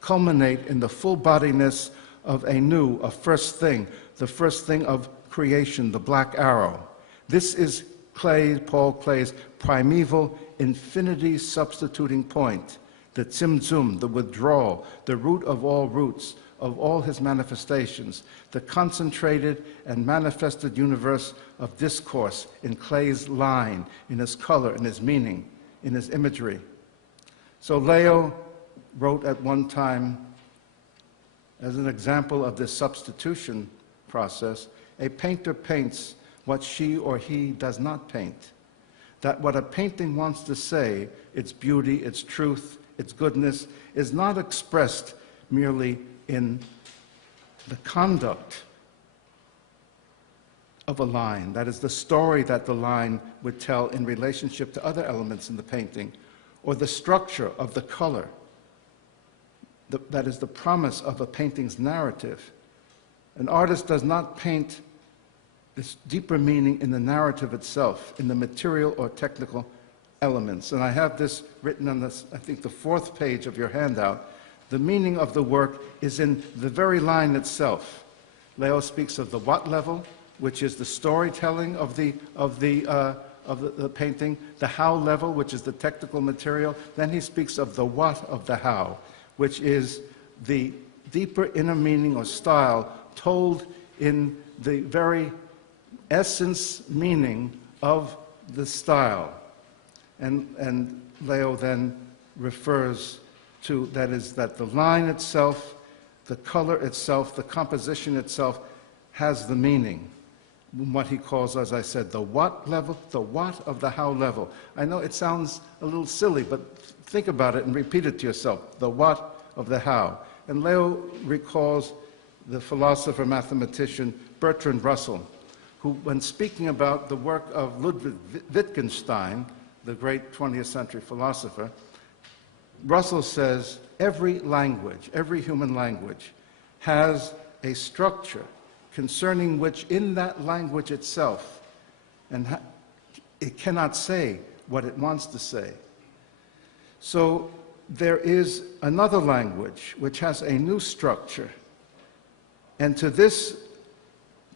culminate in the full bodiness of a first thing, the first thing of creation, the black arrow. This is Paul Klee's primeval infinity substituting point, the tzimtzum, the withdrawal, the root of all roots, of all his manifestations, the concentrated and manifested universe of discourse in Klee's line, in his color, in his meaning, in his imagery. So Leo wrote at one time, as an example of this substitution process, a painter paints what she or he does not paint. That what a painting wants to say, its beauty, its truth, its goodness, is not expressed merely in the conduct of a line, that is the story that the line would tell in relationship to other elements in the painting, or the structure of the color. That is the promise of a painting's narrative. An artist does not paint this deeper meaning in the narrative itself, in the material or technical elements. And I have this written on this, I think, the 4th page of your handout. The meaning of the work is in the very line itself. Leo speaks of the what level, which is the storytelling of the painting, the how level, which is the technical material. Then he speaks of the what of the how, which is the deeper inner meaning or style told in the very essence meaning of the style. And Leo then refers to, that the line itself, the color itself, the composition itself has the meaning. What he calls, as I said, the what level, the what of the how level. I know it sounds a little silly, but think about it and repeat it to yourself, the what of the how. And Leo recalls the philosopher, mathematician Bertrand Russell, who, when speaking about the work of Ludwig Wittgenstein, the great 20th century philosopher, Russell says every language, every human language, has a structure concerning which in that language itself, and it cannot say what it wants to say. So there is another language which has a new structure, and to this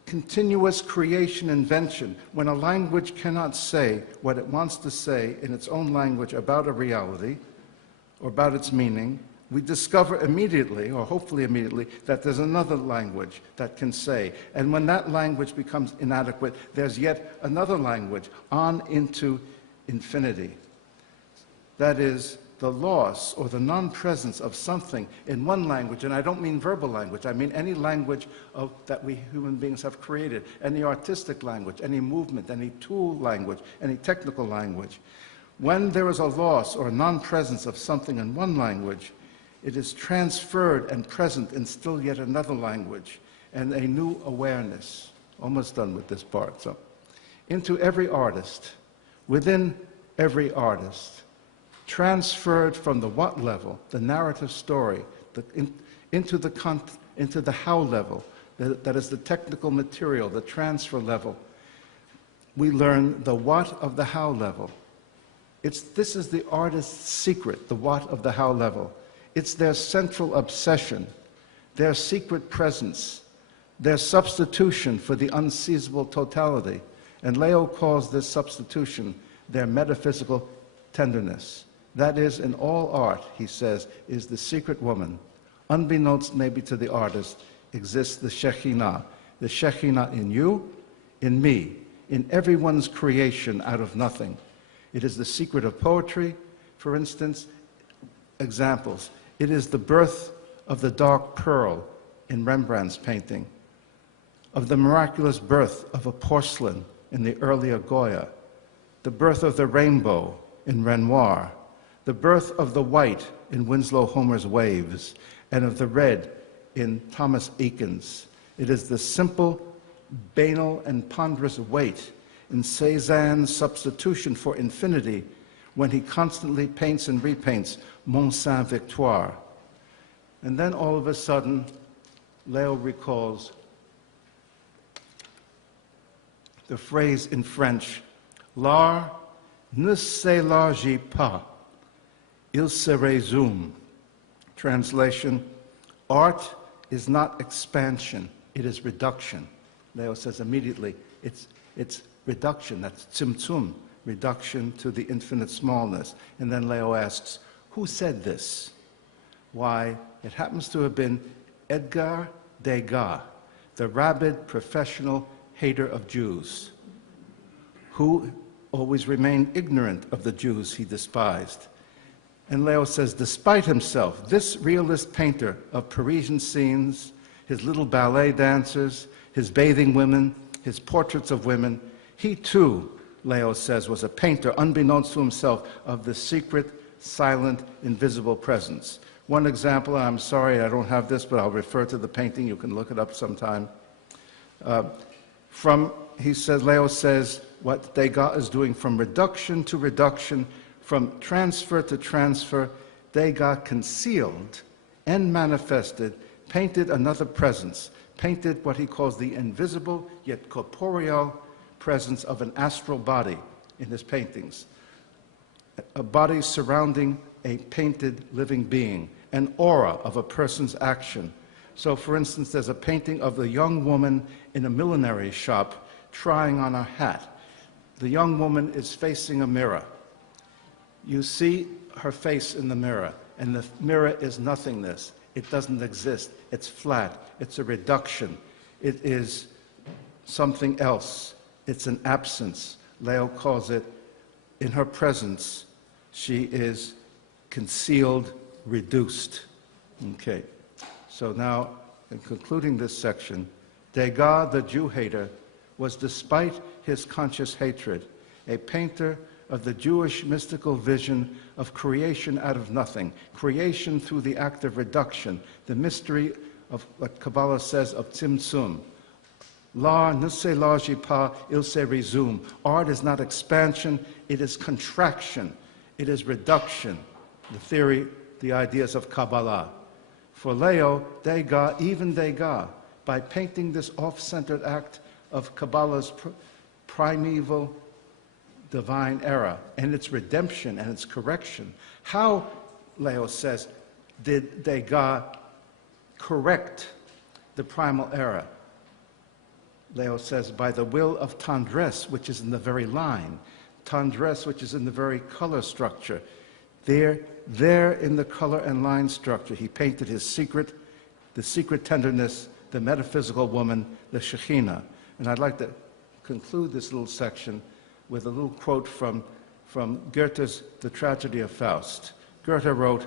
continuous creation invention, when a language cannot say what it wants to say in its own language about a reality or about its meaning, we discover immediately, or hopefully immediately, that there's another language that can say. And when that language becomes inadequate, there's yet another language on into infinity. That is the loss or the non-presence of something in one language, and I don't mean verbal language, I mean any language that we human beings have created, any artistic language, any movement, any tool language, any technical language. When there is a loss or a non-presence of something in one language, it is transferred and present in still yet another language and a new awareness. Almost done with this part. So, into every artist, within every artist, transferred from the what level, the narrative story, into the how level, that is the technical material, the transfer level, we learn the what of the how level. This is the artist's secret, the what of the how level. It's their central obsession, their secret presence, their substitution for the unseizable totality. And Leo calls this substitution their metaphysical tenderness. That is, in all art, he says, is the secret woman. Unbeknownst maybe to the artist, exists the Shekhinah. The Shekhinah in you, in me, in everyone's creation out of nothing. It is the secret of poetry, for instance. Examples. It is the birth of the dark pearl in Rembrandt's painting, of the miraculous birth of a porcelain in the earlier Goya, the birth of the rainbow in Renoir, the birth of the white in Winslow Homer's Waves, and of the red in Thomas Eakins. It is the simple, banal, and ponderous weight in Cézanne's substitution for infinity when he constantly paints and repaints Mont Saint-Victoire. And then all of a sudden, Leo recalls the phrase in French, l'art ne s'élargit pas, il se résume. Translation, art is not expansion, it is reduction. Leo says immediately, it's reduction, that's tzimtzum, reduction to the infinite smallness. And then Leo asks, who said this? Why, it happens to have been Edgar Degas, the rabid professional hater of Jews, who always remained ignorant of the Jews he despised. And Leo says, despite himself, this realist painter of Parisian scenes, his little ballet dancers, his bathing women, his portraits of women, he too, Leo says, was a painter, unbeknownst to himself, of the secret, silent, invisible presence. One example, and I'm sorry I don't have this, but I'll refer to the painting. You can look it up sometime. Leo says, what Degas is doing from reduction to reduction, From transfer to transfer, Degas concealed and manifested, painted another presence, painted what he calls the invisible yet corporeal presence of an astral body in his paintings, a body surrounding a painted living being, an aura of a person's action. So, for instance, there's a painting of the young woman in a millinery shop trying on a hat. The young woman is facing a mirror. You see her face in the mirror, and the mirror is nothingness. It doesn't exist. It's flat. It's a reduction. It is something else. It's an absence. Leo calls it, in her presence, she is concealed, reduced. Okay. So now, in concluding this section, Degas, the Jew hater, was, despite his conscious hatred, a painter of the Jewish mystical vision of creation out of nothing, creation through the act of reduction, the mystery of what Kabbalah says of tzimtzum. L'art ne s'élargit pas, il se résume. Art is not expansion, it is contraction, it is reduction. The theory, the ideas of Kabbalah. For Leo, Degas, even Degas, by painting this off-centered act of Kabbalah's primeval divine era and its redemption and its correction, how, Leo says, did Degas correct the primal era? Leo says, by the will of tendresse, which is in the very line, tendresse, which is in the very color structure. There in the color and line structure, he painted his secret, the secret tenderness, the metaphysical woman, the Shekhinah. And I'd like to conclude this little section with a little quote from Goethe's The Tragedy of Faust. Goethe wrote,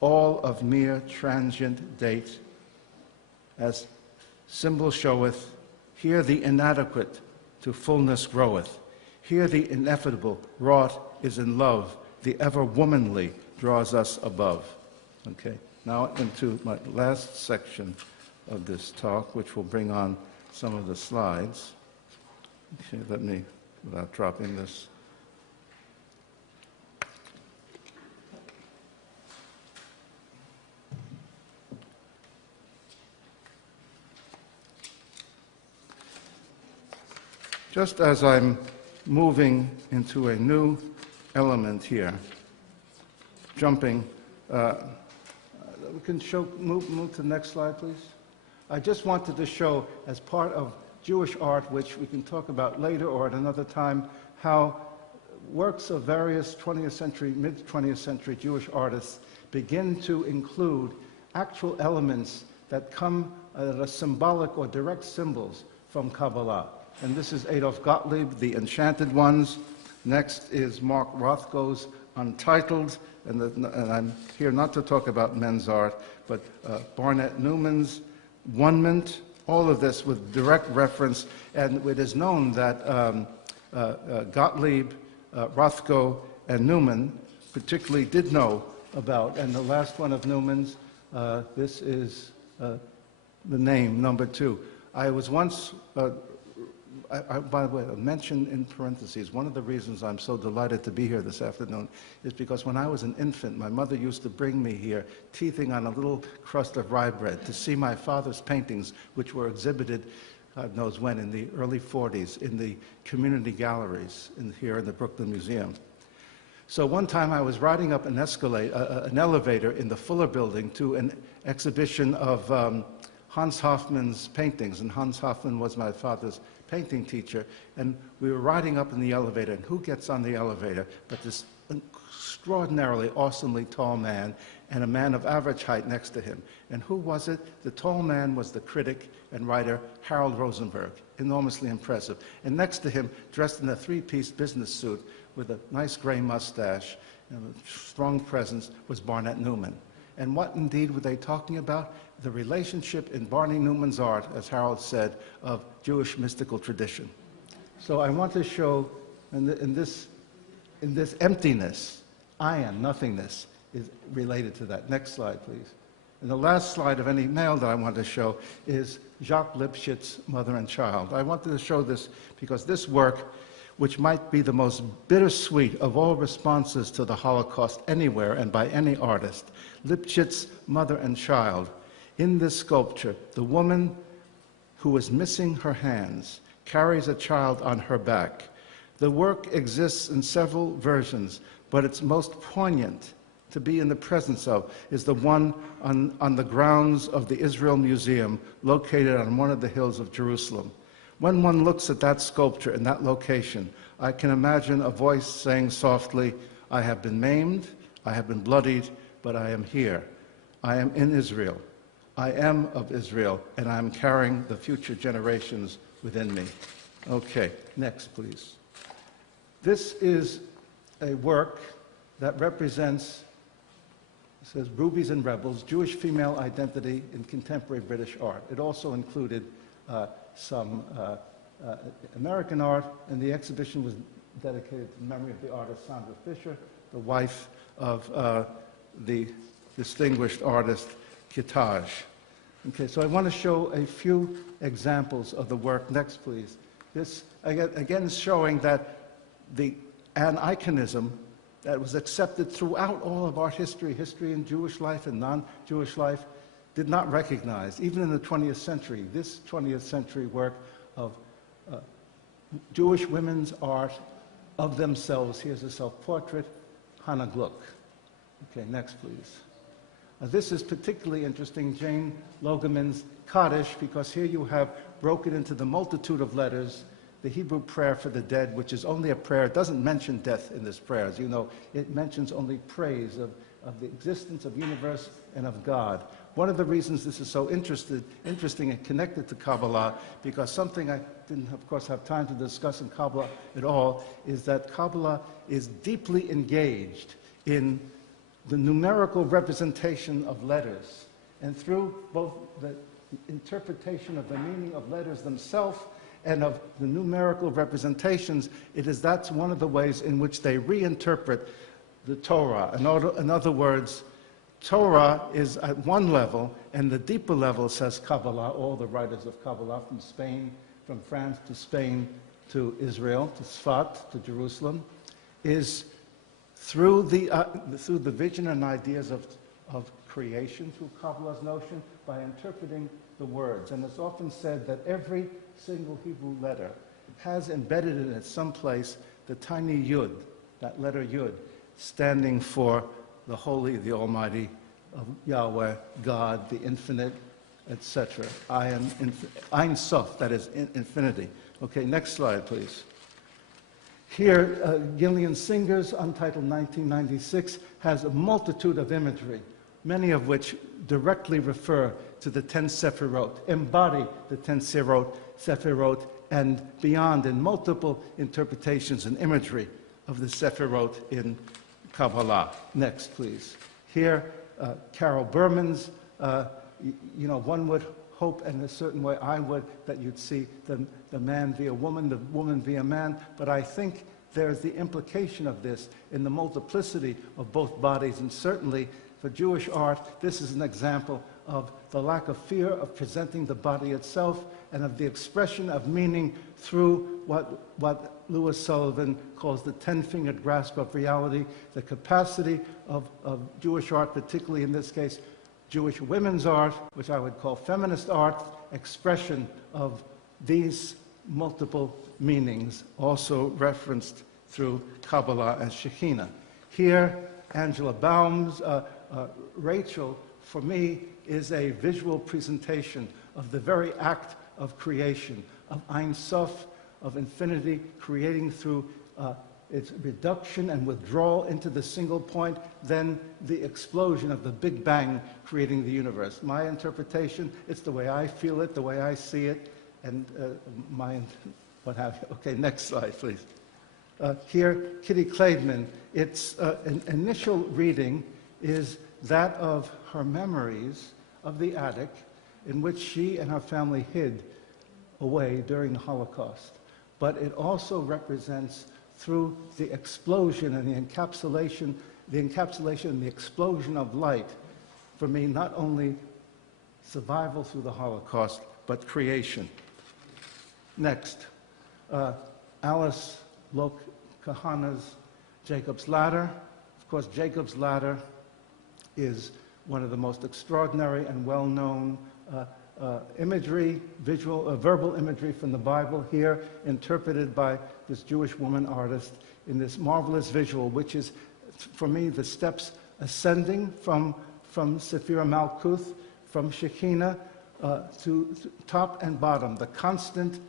all of mere transient date, as symbol showeth, here the inadequate to fullness groweth. Here the ineffable wrought is in love, the ever womanly draws us above. Okay, now into my last section of this talk, which will bring on some of the slides. Okay, let me, without dropping this. Just as I'm moving into a new element here, jumping, we can move to the next slide, please. I just wanted to show, as part of Jewish art, which we can talk about later or at another time, how works of various 20th century, mid-20th century Jewish artists begin to include actual elements that come that are symbolic or direct symbols from Kabbalah. And this is Adolf Gottlieb, The Enchanted Ones. Next is Mark Rothko's Untitled, and I'm here not to talk about men's art, but Barnett Newman's One-Ment, all of this with direct reference, and it is known that Gottlieb, Rothko, and Newman particularly did know about, and the last one of Newman's, this is the name, number 2. I was once, by the way, I mentioned in parentheses, one of the reasons I'm so delighted to be here this afternoon is because when I was an infant, my mother used to bring me here, teething on a little crust of rye bread, to see my father's paintings, which were exhibited, God knows when, in the early 40s, in the community galleries here in the Brooklyn Museum. So one time I was riding up an elevator in the Fuller Building to an exhibition of Hans Hofmann's paintings, and Hans Hofmann was my father's painting teacher, and we were riding up in the elevator, and who gets on the elevator but this extraordinarily, awesomely tall man, and a man of average height next to him. And who was it? The tall man was the critic and writer Harold Rosenberg, enormously impressive. And next to him, dressed in a three-piece business suit with a nice gray mustache and a strong presence, was Barnett Newman. And what indeed were they talking about? The relationship in Barney Newman's art, as Harold said, of Jewish mystical tradition. So I want to show in this emptiness, I am, nothingness, is related to that. Next slide, please. And the last slide of any male that I want to show is Jacques Lipschitz's Mother and Child. I wanted to show this because this work, which might be the most bittersweet of all responses to the Holocaust anywhere and by any artist, Lipschitz, Mother and Child. In this sculpture, the woman who is missing her hands carries a child on her back. The work exists in several versions, but its most poignant to be in the presence of is the one on the grounds of the Israel Museum, located on one of the hills of Jerusalem. When one looks at that sculpture in that location, I can imagine a voice saying softly, "I have been maimed, I have been bloodied, but I am here. I am in Israel. I am of Israel, and I am carrying the future generations within me." Okay, next, please. This is a work that represents, it says, Rubies and Rebels, Jewish Female Identity in Contemporary British Art. It also included some American art, and the exhibition was dedicated to the memory of the artist Sandra Fisher, the wife of the distinguished artist Kitaj. Okay, so I want to show a few examples of the work. Next, please. This, again, showing that the aniconism that was accepted throughout all of art history in Jewish life and non-Jewish life, did not recognize, even in the 20th century, this 20th century work of Jewish women's art of themselves. Here's a self-portrait, Hannah Gluck. Okay, next, please. This is particularly interesting, Jane Logeman's Kaddish, because here you have broken into the multitude of letters the Hebrew prayer for the dead, which is only a prayer. It doesn't mention death in this prayer. As you know, it mentions only praise of the existence of universe and of God. One of the reasons this is so interesting and connected to Kabbalah, because something I didn't, of course, have time to discuss in Kabbalah at all, is that Kabbalah is deeply engaged in the numerical representation of letters. And through both the interpretation of the meaning of letters themselves and of the numerical representations, that's one of the ways in which they reinterpret the Torah. In other words, Torah is at one level, and the deeper level, says Kabbalah, all the writers of Kabbalah from Spain, from France to Spain to Israel, to Sfat, to Jerusalem, is through the vision and ideas of creation, through Kabbalah's notion, by interpreting the words. And it's often said that every single Hebrew letter has embedded in it someplace the tiny Yud, that letter Yud, standing for the Holy, the Almighty, of Yahweh, God, the Infinite, etc. Ein Sof, that is infinity. Okay, next slide, please. Here, Gillian Singer's Untitled 1996 has a multitude of imagery, many of which directly refer to the 10 Sephirot, embody the 10 Sephirot, and beyond in multiple interpretations and imagery of the Sephirot in Kabbalah. Next, please. Here, Carol Berman's, one would hope in a certain way, I would, that you'd see the man via woman, the woman via man, but I think there's the implication of this in the multiplicity of both bodies, and certainly for Jewish art, this is an example of the lack of fear of presenting the body itself and of the expression of meaning through what Louis Sullivan calls the 10-fingered grasp of reality, the capacity of Jewish art, particularly in this case, Jewish women's art, which I would call feminist art, expression of these multiple meanings, also referenced through Kabbalah and Shekhinah. Here, Angela Baum's Rachel, for me, is a visual presentation of the very act of creation, of Ein Sof, of infinity, creating through its reduction and withdrawal into the single point, then the explosion of the Big Bang creating the universe. My interpretation, it's the way I feel it, the way I see it, and what have you. Okay, next slide, please. Here, Kitty Klaidman, its an initial reading is that of her memories of the attic in which she and her family hid away during the Holocaust. But it also represents, through the explosion and the encapsulation and the explosion of light, for me, not only survival through the Holocaust, but creation. Next, Alice Lok Kahana's Jacob's Ladder. Of course, Jacob's Ladder is one of the most extraordinary and well-known imagery, verbal imagery from the Bible, here interpreted by this Jewish woman artist in this marvelous visual, which is, for me, the steps ascending from Sephira Malkuth, from Shekinah, to top and bottom, the constant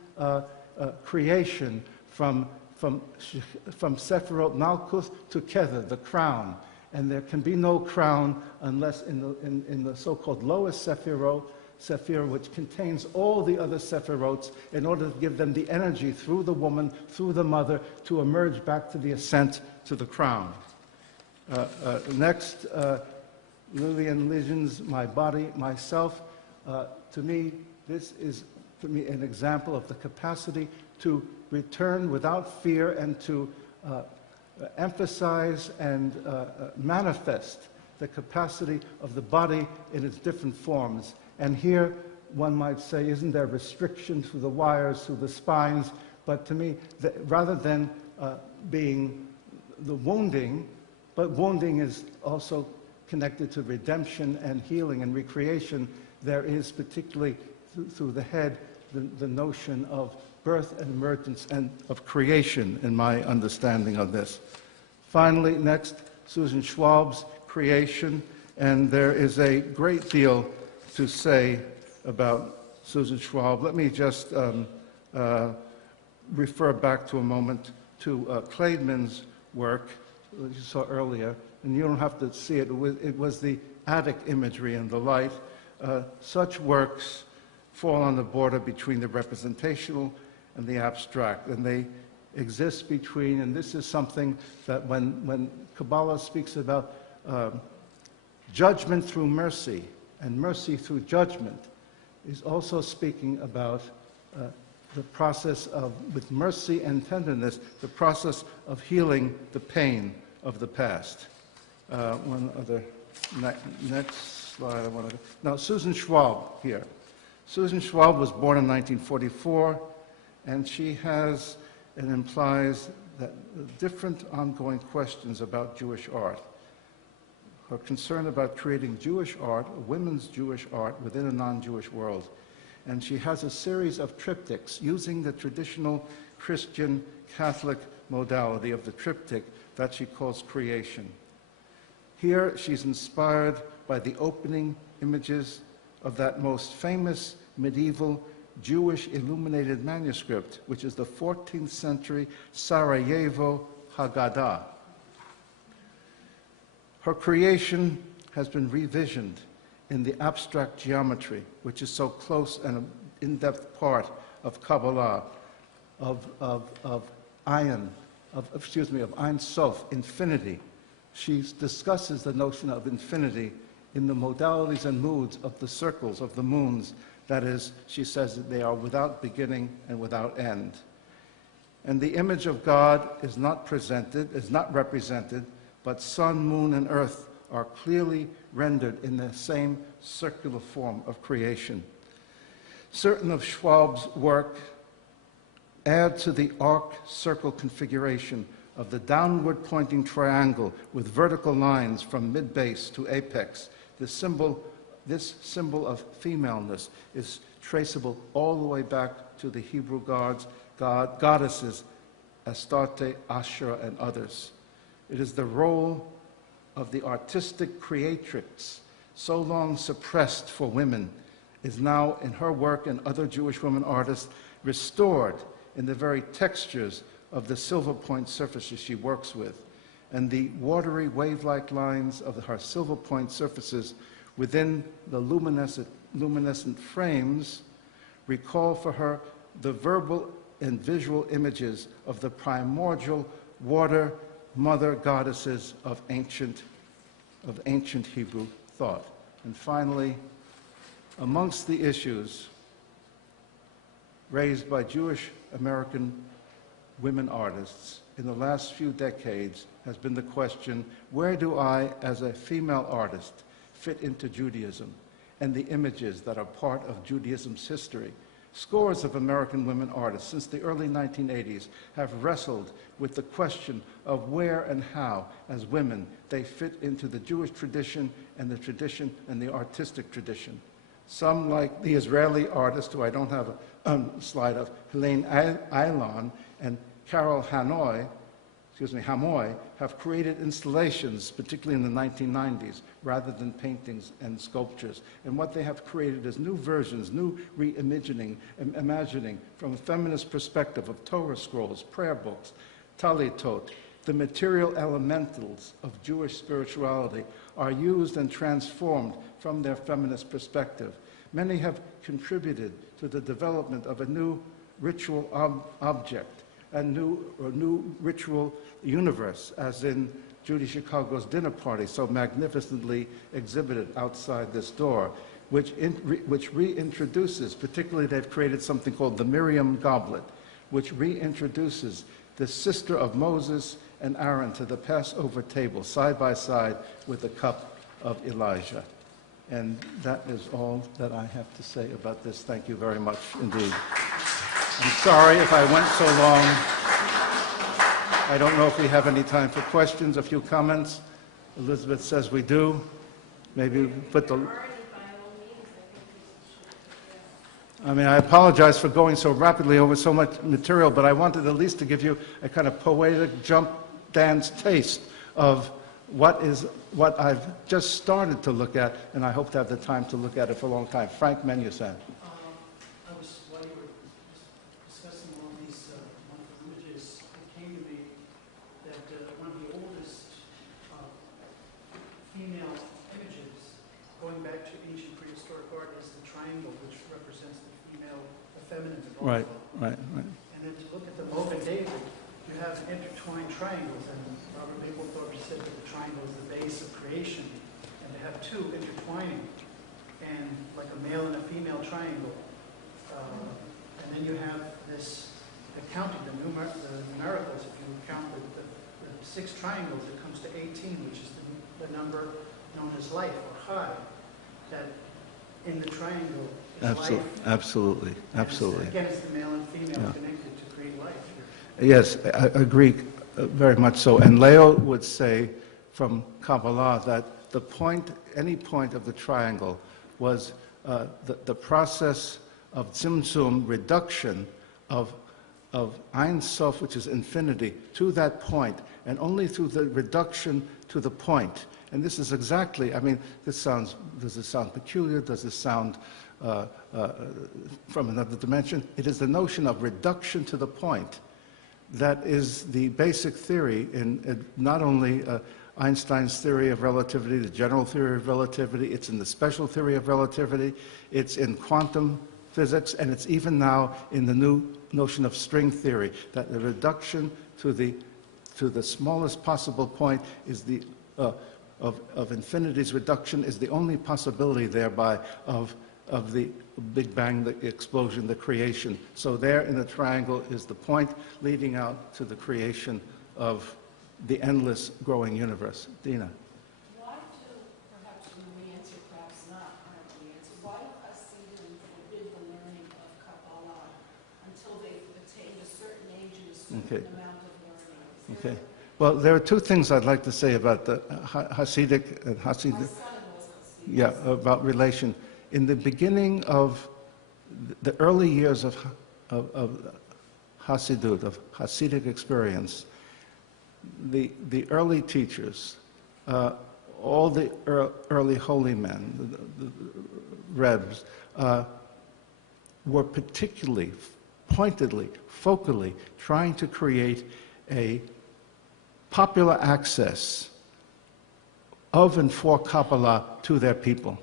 creation from Sephirot Malkuth to Kether, the crown. And there can be no crown unless in the so-called lowest Sephirah, which contains all the other Sephirots, in order to give them the energy through the woman, through the mother, to emerge back to the ascent to the crown. Next, Lillian Ligon's My Body, Myself. To me, this is an example of the capacity to return without fear and to emphasize and manifest the capacity of the body in its different forms. And here, one might say, isn't there restriction through the wires, through the spines? But to me, rather than being the wounding, but wounding is also connected to redemption and healing and recreation, there is, particularly through the head, the notion of birth and emergence and of creation, in my understanding of this. Finally, next, Susan Schwab's Creation, and there is a great deal to say about Susan Schwab. Let me just refer back to a moment to Kleidman's work, that you saw earlier, and you don't have to see it. It was the attic imagery and the light. Such works fall on the border between the representational and the abstract, and they exist between, and this is something that when Kabbalah speaks about judgment through mercy and mercy through judgment, is also speaking about the process of, with mercy and tenderness, the process of healing the pain of the past. One other, next slide. Now, Susan Schwab here. Susan Schwab was born in 1944, and she has and implies that different ongoing questions about Jewish art. Her concern about creating Jewish art, women's Jewish art, within a non-Jewish world. And she has a series of triptychs using the traditional Christian Catholic modality of the triptych that she calls creation. Here, she's inspired by the opening images of that most famous medieval Jewish illuminated manuscript, which is the 14th century Sarajevo Haggadah. Her creation has been revisioned in the abstract geometry, which is so close and an in-depth part of Kabbalah, of Ein Sof, infinity. She discusses the notion of infinity in the modalities and moods of the circles, of the moons. That is, she says that they are without beginning and without end. And the image of God is not represented, but sun, moon, and earth are clearly rendered in the same circular form of creation. Certain of Schwab's work add to the arc-circle configuration of the downward-pointing triangle with vertical lines from mid-base to apex. This symbol of femaleness is traceable all the way back to the Hebrew goddesses, Astarte, Asherah, and others. It is the role of the artistic creatrix, so long suppressed for women, is now in her work and other Jewish women artists restored in the very textures of the silver point surfaces she works with. And the watery wave-like lines of her silver point surfaces within the luminescent frames recall for her the verbal and visual images of the primordial water mother goddesses of ancient Hebrew thought. And finally, amongst the issues raised by Jewish American women artists in the last few decades has been the question, where do I, as a female artist, fit into Judaism and the images that are part of Judaism's history? Scores of American women artists since the early 1980s have wrestled with the question of where and how, as women, they fit into the Jewish tradition and the artistic tradition. Some, like the Israeli artist, who I don't have a slide of, Helene Eilon and Carol Hamoy, have created installations, particularly in the 1990s, rather than paintings and sculptures. And what they have created is new versions, new reimagining, imagining from a feminist perspective of Torah scrolls, prayer books, talitot. The material elementals of Jewish spirituality are used and transformed from their feminist perspective. Many have contributed to the development of a new ritual object, a new ritual universe, as in Judy Chicago's dinner party, so magnificently exhibited outside this door, which reintroduces, particularly they've created something called the Miriam Goblet, which reintroduces the sister of Moses and Aaron to the Passover table, side by side with the cup of Elijah. And that is all that I have to say about this. Thank you very much indeed. I'm sorry if I went so long. I don't know if we have any time for questions, a few comments. Elizabeth says we do. Maybe put the... I apologize for going so rapidly over so much material, but I wanted at least to give you a kind of poetic jump dance taste of what I've just started to look at, and I hope to have the time to look at it for a long time. Frank Menusan. While you were discussing all these wonderful images, it came to me that one of the oldest female images, going back to ancient prehistoric art, is the triangle, which represents the feminine development. Right. And then to look at the Mocha David, you have intertwined triangles, and Robert Mapplethorpe said that the triangle is the base of creation, and to have two intertwining, and like a male and a female triangle, and then you have this, the counting, the numericals, if you count the 6 triangles, it comes to 18, which is the number known as life, or chai, that in the triangle is life. Absolutely. Again, it's the male and female connected to create life here. Yes, I agree very much so. And Leo would say from Kabbalah that any point of the triangle was the process of tzimtzum, reduction of Ein Sof, which is infinity, to that point, and only through the reduction to the point. And this is exactly, does it sound peculiar? Does it sound from another dimension? It is the notion of reduction to the point that is the basic theory in not only Einstein's theory of relativity, the general theory of relativity, it's in the special theory of relativity, it's in quantum physics, and it's even now in the new notion of string theory, that the reduction to the smallest possible point is of infinity's reduction is the only possibility thereby of the Big Bang, the explosion, the creation. So there in the triangle is the point leading out to the creation of the endless growing universe. Dina. Why do, perhaps when we answer, perhaps not currently answer, why do Hasidim forbid the learning of Kabbalah until they've attained a certain age and a certain amount of learning? Okay. Well, there are two things I'd like to say about the Hasidic and Hasidic. Yeah, about relation. In the beginning of the early years of Hasidut, of Hasidic experience, the early teachers, all the early holy men, the Rebs, were particularly, pointedly, focally trying to create a popular access of and for Kabbalah to their people.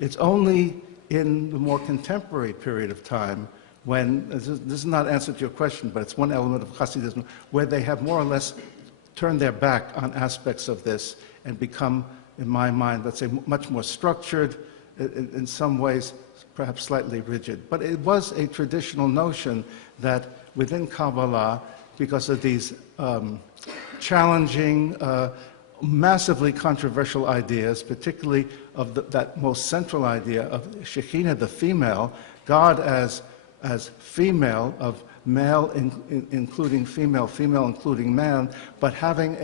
It's only in the more contemporary period of time when, this is not an answer to your question, but it's one element of Hasidism, where they have more or less turned their back on aspects of this and become, in my mind, let's say, much more structured, in some ways, perhaps slightly rigid. But it was a traditional notion that within Kabbalah, because of these challenging massively controversial ideas, particularly of that most central idea of Shekhinah, the female, God as female, of male including female, female including man, but having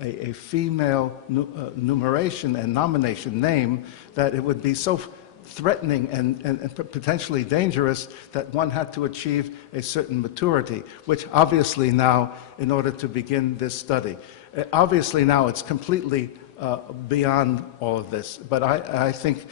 a female numeration and nomination name, that it would be so threatening and potentially dangerous that one had to achieve a certain maturity, which obviously now, in order to begin this study, obviously now it's completely beyond all of this. But I think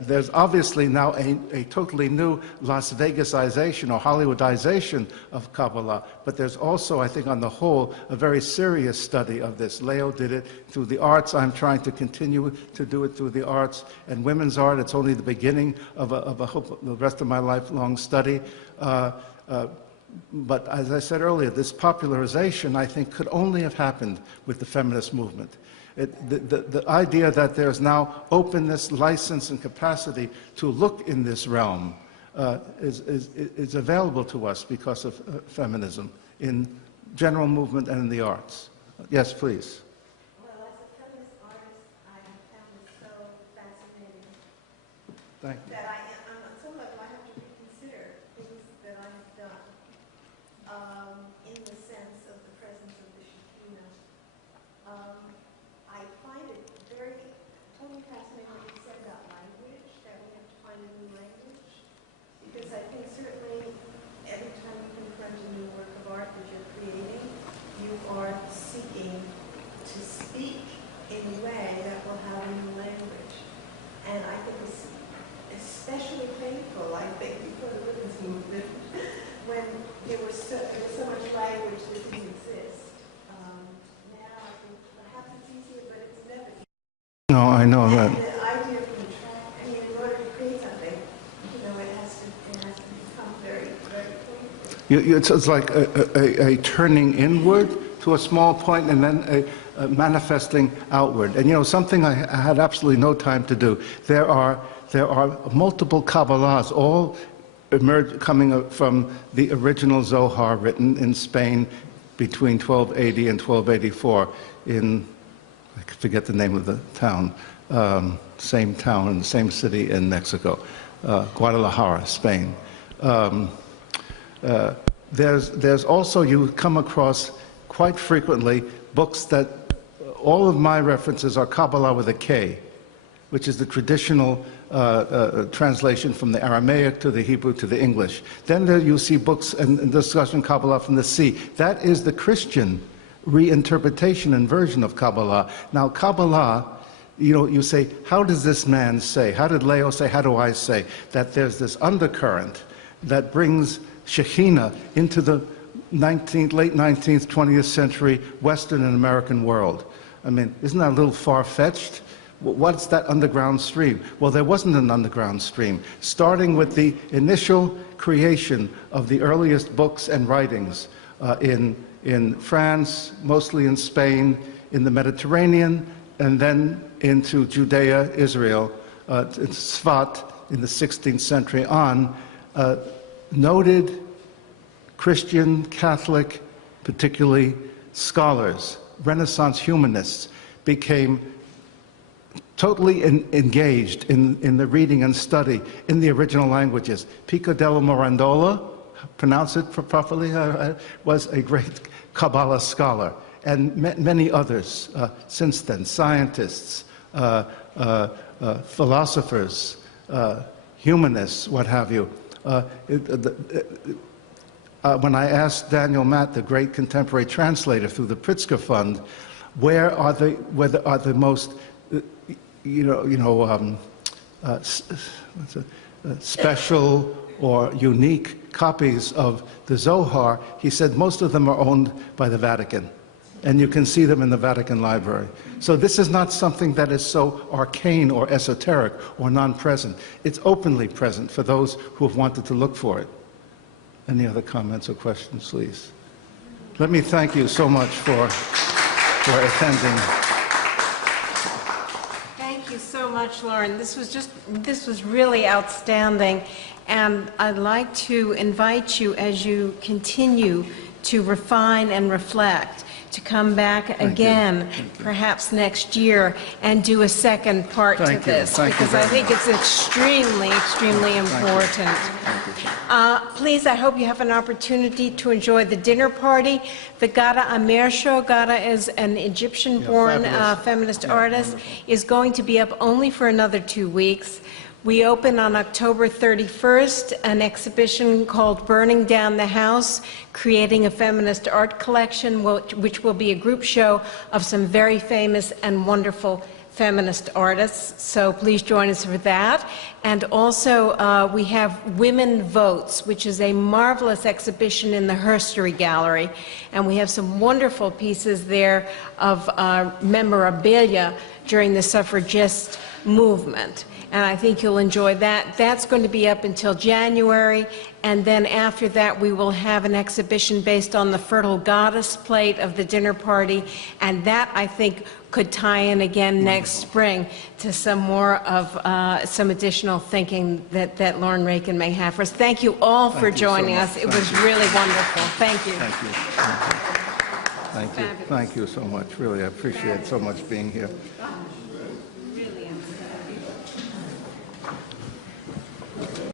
there's obviously now a totally new Las Vegasization or Hollywoodization of Kabbalah. But there's also, I think, on the whole, a very serious study of this. Leo did it through the arts. I'm trying to continue to do it through the arts. And women's art, it's only the beginning of a hope, the rest of my lifelong study. But as I said earlier, this popularization, I think, could only have happened with the feminist movement. The idea that there's now openness, license, and capacity to look in this realm is available to us because of feminism in general movement and in the arts. Yes, please. Well, as a feminist artist, I have found it so fascinating Thank you. that on some level, I have to reconsider things that I have done in the sense of the presence of the Shekinah. I find it totally fascinating what you said about language, that we have to find a new language, because I think certainly every time you confront a new work of art that you're creating, you are seeking to speak in a way that will have a new language. And I think it's especially painful, I think, before the women's movement, when there was so much language that didn't exist. Now I think perhaps it's easier, but it's never easy. No, I know that. And the idea of contract, I mean, in order to create something, it has to become very, very painful. It's like a turning inward to a small point and then a manifesting outward. And something I had absolutely no time to do. There are multiple Kabbalahs, all coming from the original Zohar written in Spain between 1280 and 1284 in, I forget the name of the town, same town, same city in Mexico, Guadalajara, Spain. There's also, you come across quite frequently books that all of my references are Kabbalah with a K, which is the traditional translation from the Aramaic to the Hebrew to the English. Then there you see books and discussion Kabbalah from the C. That is the Christian reinterpretation and version of Kabbalah. Now Kabbalah, you say, how does this man say? How did Leo say? How do I say? That there's this undercurrent that brings Shekhinah into the late 19th, 20th century Western and American world. I mean, isn't that a little far-fetched? What's that underground stream? Well, there wasn't an underground stream. Starting with the initial creation of the earliest books and writings in France, mostly in Spain, in the Mediterranean, and then into Judea, Israel, in Sfat in the 16th century on, noted Christian, Catholic, particularly scholars, Renaissance humanists, became totally engaged in the reading and study in the original languages. Pico della Mirandola, pronounce it properly, was a great Kabbalah scholar, and many others since then, scientists, philosophers, humanists, what have you. When I asked Daniel Matt, the great contemporary translator through the Pritzker Fund, where are the most special or unique copies of the Zohar, he said most of them are owned by the Vatican, and you can see them in the Vatican Library. So this is not something that is so arcane or esoteric or non-present. It's openly present for those who have wanted to look for it. Any other comments or questions, please? Let me thank you so much for attending. Thank you so much, Lauren. This was really outstanding, and I'd like to invite you, as you continue to refine and reflect, to come back again, perhaps next year, and do a second part to Thank you. this, Thank you because I very think it's extremely, extremely important. Please, I hope you have an opportunity to enjoy the dinner party. The Gada Amer show, Gada is an Egyptian-born fabulous. feminist Yeah, artist, wonderful. is going to be up only for another 2 weeks. We open on October 31st an exhibition called Burning Down the House, Creating a Feminist Art Collection, which will be a group show of some very famous and wonderful feminist artists. So please join us for that. And also we have Women Votes, which is a marvelous exhibition in the Herstory Gallery. And we have some wonderful pieces there of memorabilia during the suffragist movement. And I think you'll enjoy that. That's going to be up until January, and then after that we will have an exhibition based on the fertile goddess plate of the dinner party, and that, I think, could tie in again next spring to some more of some additional thinking that Lauren Rakin may have for us. Thank you all for joining us. It was really wonderful. Thank you. Thank you. Thank you. Thank you so much. Really, I appreciate so much being here.